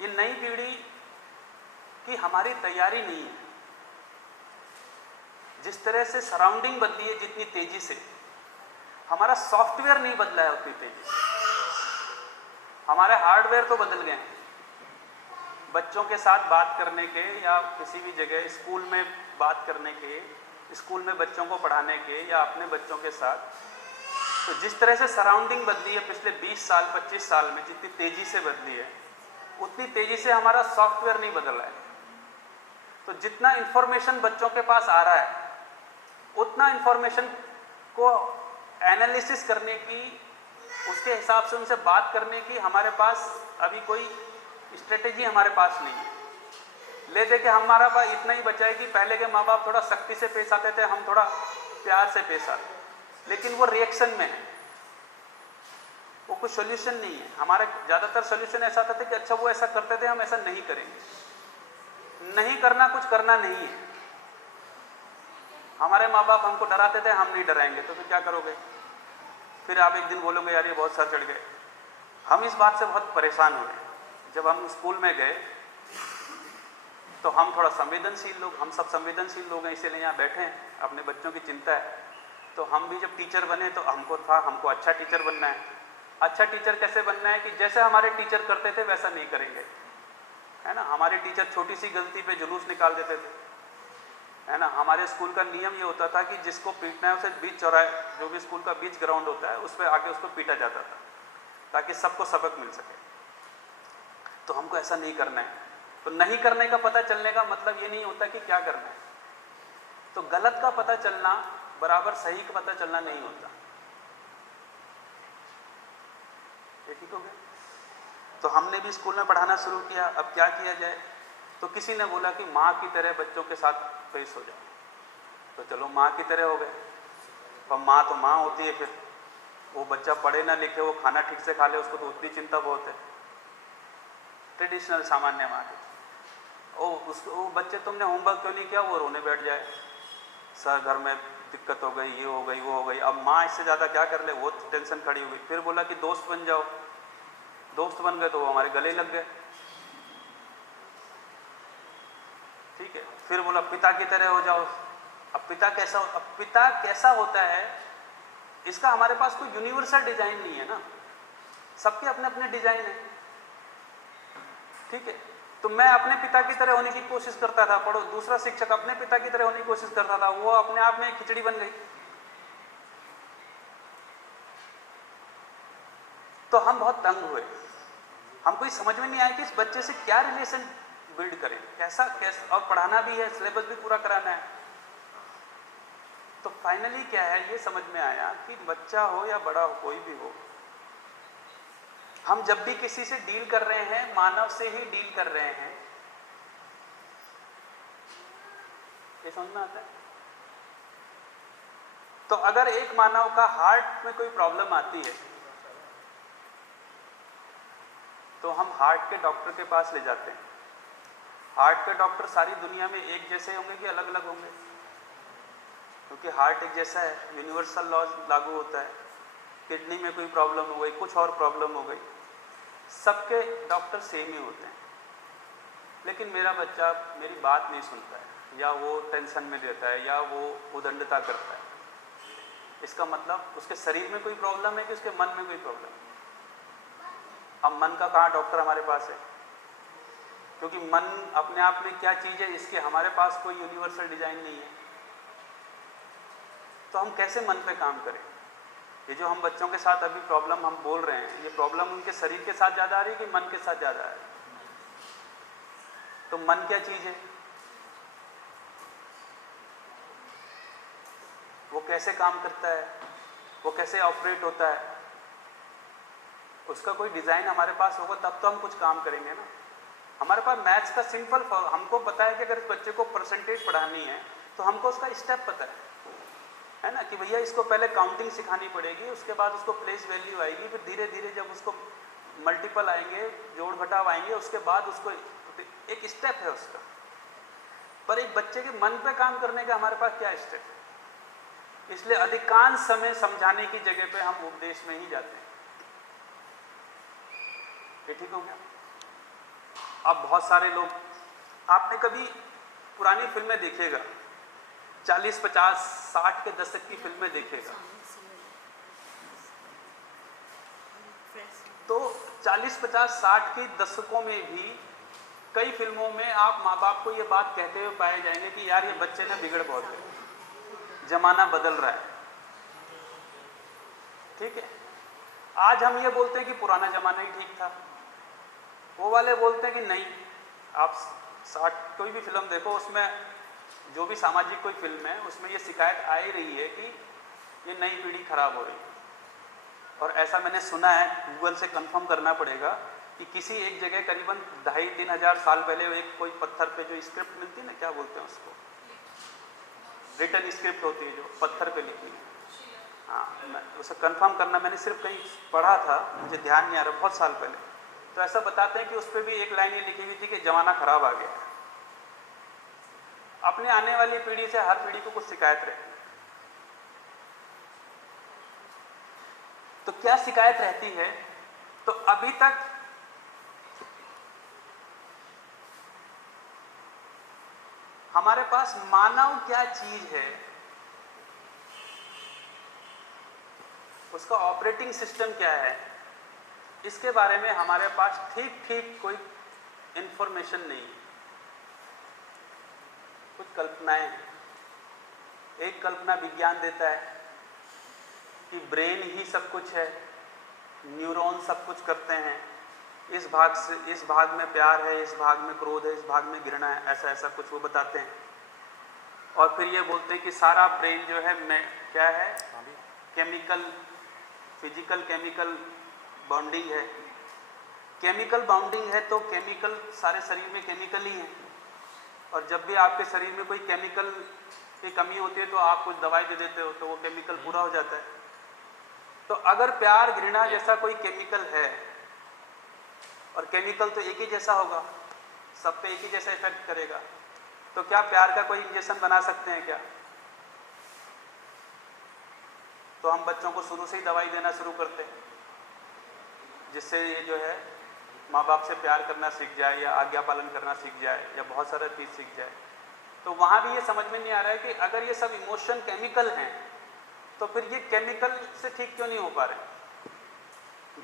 ये नई पीढ़ी की हमारी तैयारी नहीं है। जिस तरह से सराउंडिंग बदली है जितनी तेजी से, हमारा सॉफ्टवेयर नहीं बदला है उतनी तेजी से। हमारे हार्डवेयर तो बदल गए हैं। बच्चों के साथ बात करने के, या किसी भी जगह स्कूल में बात करने के, स्कूल में बच्चों को पढ़ाने के, या अपने बच्चों के साथ, तो जिस तरह से सराउंडिंग बदली है पिछले 20 साल 25 साल में, जितनी तेजी से बदली है, उतनी तेजी से हमारा सॉफ्टवेयर नहीं बदला है। तो जितना इंफॉर्मेशन बच्चों के पास आ रहा है, उतना इंफॉर्मेशन को एनालिसिस करने की, उसके हिसाब से उनसे बात करने की हमारे पास अभी कोई स्ट्रेटेजी हमारे पास नहीं है। ले दे के हमारा पास इतना ही बचा है कि पहले के माँ बाप थोड़ा सख्ती से पेश आते थे, हम थोड़ा प्यार से पेश आते, लेकिन वो रिएक्शन में है, वो कोई सोल्यूशन नहीं है। हमारे ज़्यादातर सोल्यूशन ऐसा था कि अच्छा वो ऐसा करते थे, हम ऐसा नहीं करेंगे। नहीं करना, कुछ करना नहीं है। हमारे माँ बाप हमको डराते थे, हम नहीं डराएंगे, तो फिर क्या करोगे? फिर आप एक दिन बोलोगे यार ये बहुत सर चढ़ गए। हम इस बात से बहुत परेशान हुए। जब हम स्कूल में गए तो हम थोड़ा संवेदनशील लोग, हम सब संवेदनशील लोग हैं, इसीलिए यहाँ बैठे हैं, अपने बच्चों की चिंता है। तो हम भी जब टीचर बने तो हमको अच्छा टीचर बनना है। अच्छा टीचर कैसे बनना है कि जैसे हमारे टीचर करते थे वैसा नहीं करेंगे, है ना। हमारे टीचर छोटी सी गलती पे जुलूस निकाल देते थे, है ना। हमारे स्कूल का नियम ये होता था कि जिसको पीटना है उसे बीच चौराहे, जो भी स्कूल का बीच ग्राउंड होता है, उस पर आके उसको पीटा जाता था ताकि सबको सबक मिल सके। तो हमको ऐसा नहीं करना है। तो नहीं करने का पता चलने का मतलब ये नहीं होता कि क्या करना है। तो गलत का पता चलना बराबर सही का पता चलना नहीं होता। ये ठीक हो गया। तो हमने भी स्कूल में पढ़ाना शुरू किया। अब क्या किया जाए, तो किसी ने बोला कि माँ की तरह बच्चों के साथ पेश हो जाए। तो चलो माँ की तरह हो गए। पर माँ तो माँ होती है, फिर वो बच्चा पढ़े ना लिखे, वो खाना ठीक से खा ले, उसको तो उतनी चिंता बहुत है। ट्रेडिशनल सामान्य माँ की, वो बच्चे तुमने होमवर्क क्यों नहीं किया, वो रोने बैठ जाए, सर घर में दिक्कत हो गई, ये हो गई, वो हो गई। अब माँ इससे ज़्यादा क्या कर ले, वो टेंशन खड़ी हो गई। फिर बोला कि दोस्त बन जाओ। दोस्त बन गए तो वो हमारे गले लग गए। ठीक है। फिर बोला पिता की तरह हो जाओ। अब पिता कैसा होता है, इसका हमारे पास कोई यूनिवर्सल डिजाइन नहीं है ना, सबके अपने अपने डिजाइन है। ठीक है। तो मैं अपने पिता की तरह होने की कोशिश करता था, पढ़ो, दूसरा शिक्षक अपने पिता की तरह होने की कोशिश करता था, वो अपने आप में खिचड़ी बन गई। तो हम बहुत तंग हुए। हमको समझ में नहीं आया कि इस बच्चे से क्या रिलेशन बिल्ड करें, कैसा, और पढ़ाना भी है, सिलेबस भी पूरा कराना है। तो फाइनली क्या है, ये समझ में आया कि बच्चा हो या बड़ा हो, कोई भी हो, हम जब भी किसी से डील कर रहे हैं, मानव से ही डील कर रहे हैं। ये समझ में आता है। तो अगर एक मानव का हार्ट में कोई प्रॉब्लम आती है तो हम हार्ट के डॉक्टर के पास ले जाते हैं। हार्ट के डॉक्टर सारी दुनिया में एक जैसे होंगे कि अलग अलग होंगे? क्योंकि हार्ट एक जैसा है, यूनिवर्सल लॉ लागू होता है। किडनी में कोई प्रॉब्लम हो गई, कुछ और प्रॉब्लम हो गई, सबके डॉक्टर सेम ही होते हैं। लेकिन मेरा बच्चा मेरी बात नहीं सुनता है, या वो टेंशन में रहता है, या वो उदंडता करता है। इसका मतलब उसके शरीर में कोई प्रॉब्लम है कि उसके मन में कोई प्रॉब्लम है? अब मन का कहाँ डॉक्टर हमारे पास है? क्योंकि मन अपने आप में क्या चीज़ है, इसके हमारे पास कोई यूनिवर्सल डिजाइन नहीं है। तो हम कैसे मन पे काम करें? ये जो हम बच्चों के साथ अभी प्रॉब्लम हम बोल रहे हैं, ये प्रॉब्लम उनके शरीर के साथ ज़्यादा आ रही है कि मन के साथ ज़्यादा आ रही है? तो मन क्या चीज़ है, वो कैसे काम करता है, वो कैसे ऑपरेट होता है, उसका कोई डिज़ाइन हमारे पास होगा तब तो हम कुछ काम करेंगे ना। हमारे पास मैथ्स का सिंपल, हमको पता है कि अगर इस बच्चे को परसेंटेज पढ़ानी है तो हमको उसका स्टेप पता है ना, कि भैया इसको पहले काउंटिंग सिखानी पड़ेगी, उसके बाद उसको प्लेस वैल्यू आएगी, फिर धीरे धीरे जब उसको मल्टीपल आएंगे, जोड़ घटाव आएंगे, उसके बाद उसको एक स्टेप है उसका। पर एक बच्चे के मन पे काम करने का हमारे पास क्या स्टेप है? इसलिए अधिकांश समय समझाने की जगह पे हम उपदेश में ही जाते हैं। ये ठीक हो गया। अब बहुत सारे लोग, आपने कभी पुरानी फिल्में देखिएगा, 40, 50, 60 के दशक की फिल्में देखिएगा, तो 40, 50, 60 के दशकों में भी कई फिल्मों में आप माँ बाप को ये बात कहते हुए पाए जाएंगे कि यार ये बच्चे ना बिगड़ बहुत है, जमाना बदल रहा है। ठीक है। आज हम ये बोलते हैं कि पुराना जमाना ही ठीक था, वो वाले बोलते हैं कि नहीं। आप 60 कोई भी फिल्म देखो, उसमें जो भी सामाजिक कोई फिल्म है उसमें ये शिकायत आ ही रही है कि ये नई पीढ़ी खराब हो रही है। और ऐसा मैंने सुना है, गूगल से कंफर्म करना पड़ेगा, कि किसी एक जगह करीबन 2,500-3 हज़ार साल पहले एक कोई पत्थर पे जो स्क्रिप्ट मिलती है ना, क्या बोलते हैं उसको, रिटन स्क्रिप्ट होती है जो पत्थर पे लिखी है, हाँ, मैं उसे कंफर्म करना, मैंने सिर्फ कहीं पढ़ा था, मुझे ध्यान नहीं आ रहा, बहुत साल पहले। तो ऐसा बताते हैं कि उस पर भी एक लाइन ये लिखी हुई थी कि जमाना खराब आ गया। अपने आने वाली पीढ़ी से हर पीढ़ी को कुछ शिकायत रहती है। तो क्या शिकायत रहती है? तो अभी तक हमारे पास मानव क्या चीज है, उसका ऑपरेटिंग सिस्टम क्या है, इसके बारे में हमारे पास ठीक कोई इंफॉर्मेशन नहीं है। कुछ कल्पनाएं हैं। एक कल्पना विज्ञान देता है कि ब्रेन ही सब कुछ है, न्यूरॉन सब कुछ करते हैं, इस भाग में प्यार है, इस भाग में क्रोध है, इस भाग में घृणा है, ऐसा ऐसा कुछ वो बताते हैं। और फिर ये बोलते हैं कि सारा ब्रेन जो है क्या है, केमिकल, फिजिकल केमिकल बॉन्डिंग है। केमिकल बॉन्डिंग है तो केमिकल सारे शरीर में केमिकल ही है, और जब भी आपके शरीर में कोई केमिकल की कमी होती है तो आप कुछ दवाई दे देते हो तो वो केमिकल पूरा हो जाता है। तो अगर प्यार घृणा जैसा कोई केमिकल है, और केमिकल तो एक ही जैसा होगा, सब पे एक ही जैसा इफेक्ट करेगा, तो क्या प्यार का कोई इंजेक्शन बना सकते हैं क्या? तो हम बच्चों को शुरू से ही दवाई देना शुरू करते हैं, जिससे ये जो है माँ बाप से प्यार करना सीख जाए, या आज्ञा पालन करना सीख जाए, या बहुत सारा चीज़ सीख जाए। तो वहाँ भी ये समझ में नहीं आ रहा है कि अगर ये सब इमोशन केमिकल हैं तो फिर ये केमिकल से ठीक क्यों नहीं हो पा रहे?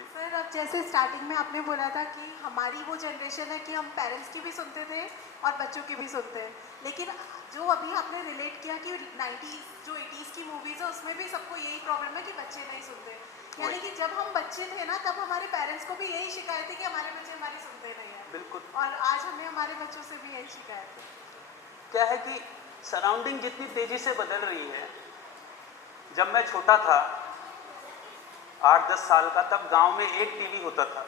सर, अब जैसे स्टार्टिंग में आपने बोला था कि हमारी वो जनरेशन है कि हम पेरेंट्स की भी सुनते थे और बच्चों की भी सुनते हैं, लेकिन जो अभी आपने रिलेट किया कि 90s जो 80s की मूवीज़ है उसमें भी सबको यही प्रॉब्लम है कि बच्चे नहीं सुनते। यानी कि जब हम बच्चे थे ना, तब हमारे पेरेंट्स को भी यही शिकायत थी कि हमारे बच्चे हमारी सुनते नहीं हैं। बिल्कुल। और आज हमें हमारे बच्चों से भी यही शिकायत है। क्या है कि सराउंडिंग जितनी तेजी से बदल रही है, जब मैं छोटा था 8-10 साल का, तब गांव में एक टीवी होता था,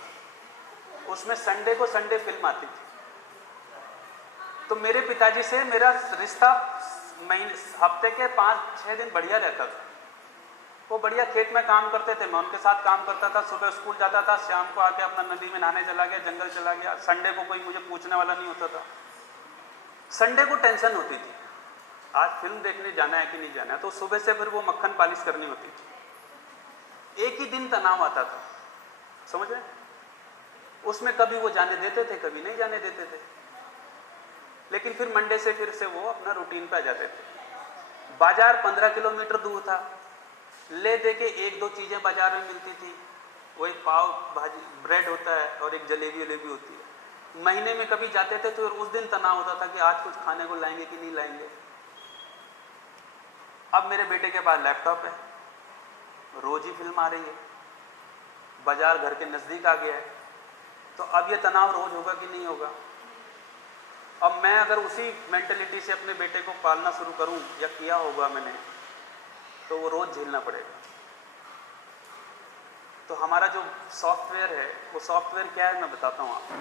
उसमें संडे को संडे फिल्म आती थी। तो मेरे पिताजी से मेरा रिश्ता हफ्ते के 5-6 दिन बढ़िया रहता था। वो बढ़िया खेत में काम करते थे, मैं उनके साथ काम करता था, सुबह स्कूल जाता था, शाम को आके अपना नदी में नहाने चला गया, जंगल चला गया। संडे को कोई मुझे पूछने वाला नहीं होता था। संडे को टेंशन होती थी, आज फिल्म देखने जाना है कि नहीं जाना है, तो सुबह से फिर वो मक्खन पालिश करनी होती थी। एक ही दिन तनाव आता था, समझ रहे? उसमें कभी वो जाने देते थे, कभी नहीं जाने देते थे, लेकिन फिर मंडे से फिर से वो अपना रूटीन पे आ जाते थे। बाजार 15 किलोमीटर दूर था, ले दे के 1-2 चीज़ें बाजार में मिलती थी, वो एक पाव भाजी ब्रेड होता है और एक जलेबी वलेबी होती है। महीने में कभी जाते थे तो उस दिन तनाव होता था कि आज कुछ खाने को लाएंगे कि नहीं लाएंगे। अब मेरे बेटे के पास लैपटॉप है, रोज ही फिल्म आ रही है, बाजार घर के नज़दीक आ गया है, तो अब ये तनाव रोज होगा कि नहीं होगा? अब मैं अगर उसी मेंटलिटी से अपने बेटे को पालना शुरू करूं, या किया होगा मैंने, तो वो रोज झेलना पड़ेगा। तो हमारा जो सॉफ्टवेयर है, वो सॉफ्टवेयर क्या है मैं बताता हूँ आपको।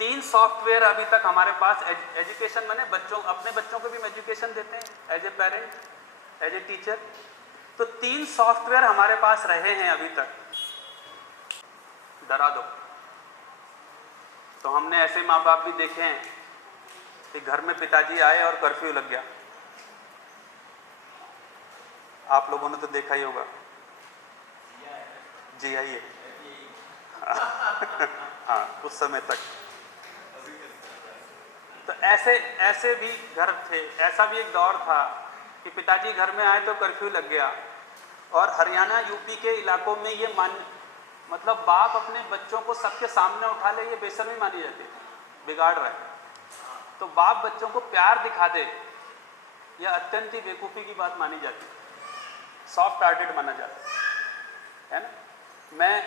3 सॉफ्टवेयर अभी तक हमारे पास एजुकेशन, मैंने अपने बच्चों को भी एजुकेशन देते हैं as a parent, as a teacher. तो 3 सॉफ्टवेयर हमारे पास रहे हैं अभी तक। डरा दो। तो हमने ऐसे माँ बाप भी देखे हैं कि घर में पिताजी आए और कर्फ्यू लग गया। आप लोगों ने तो देखा ही होगा। जी आइए। हाँ, उस समय तक तो ऐसे भी घर थे। ऐसा भी एक दौर था कि पिताजी घर में आए तो कर्फ्यू लग गया। और हरियाणा यूपी के इलाकों में ये मतलब बाप अपने बच्चों को सबके सामने उठा ले, ये बेशर्मी मानी जाती है, बिगाड़ रहा है। तो बाप बच्चों को प्यार दिखा दे, यह अत्यंत ही बेवकूफ़ी की बात मानी जाती है, सॉफ्ट हार्टेड माना जाता है ना। मैं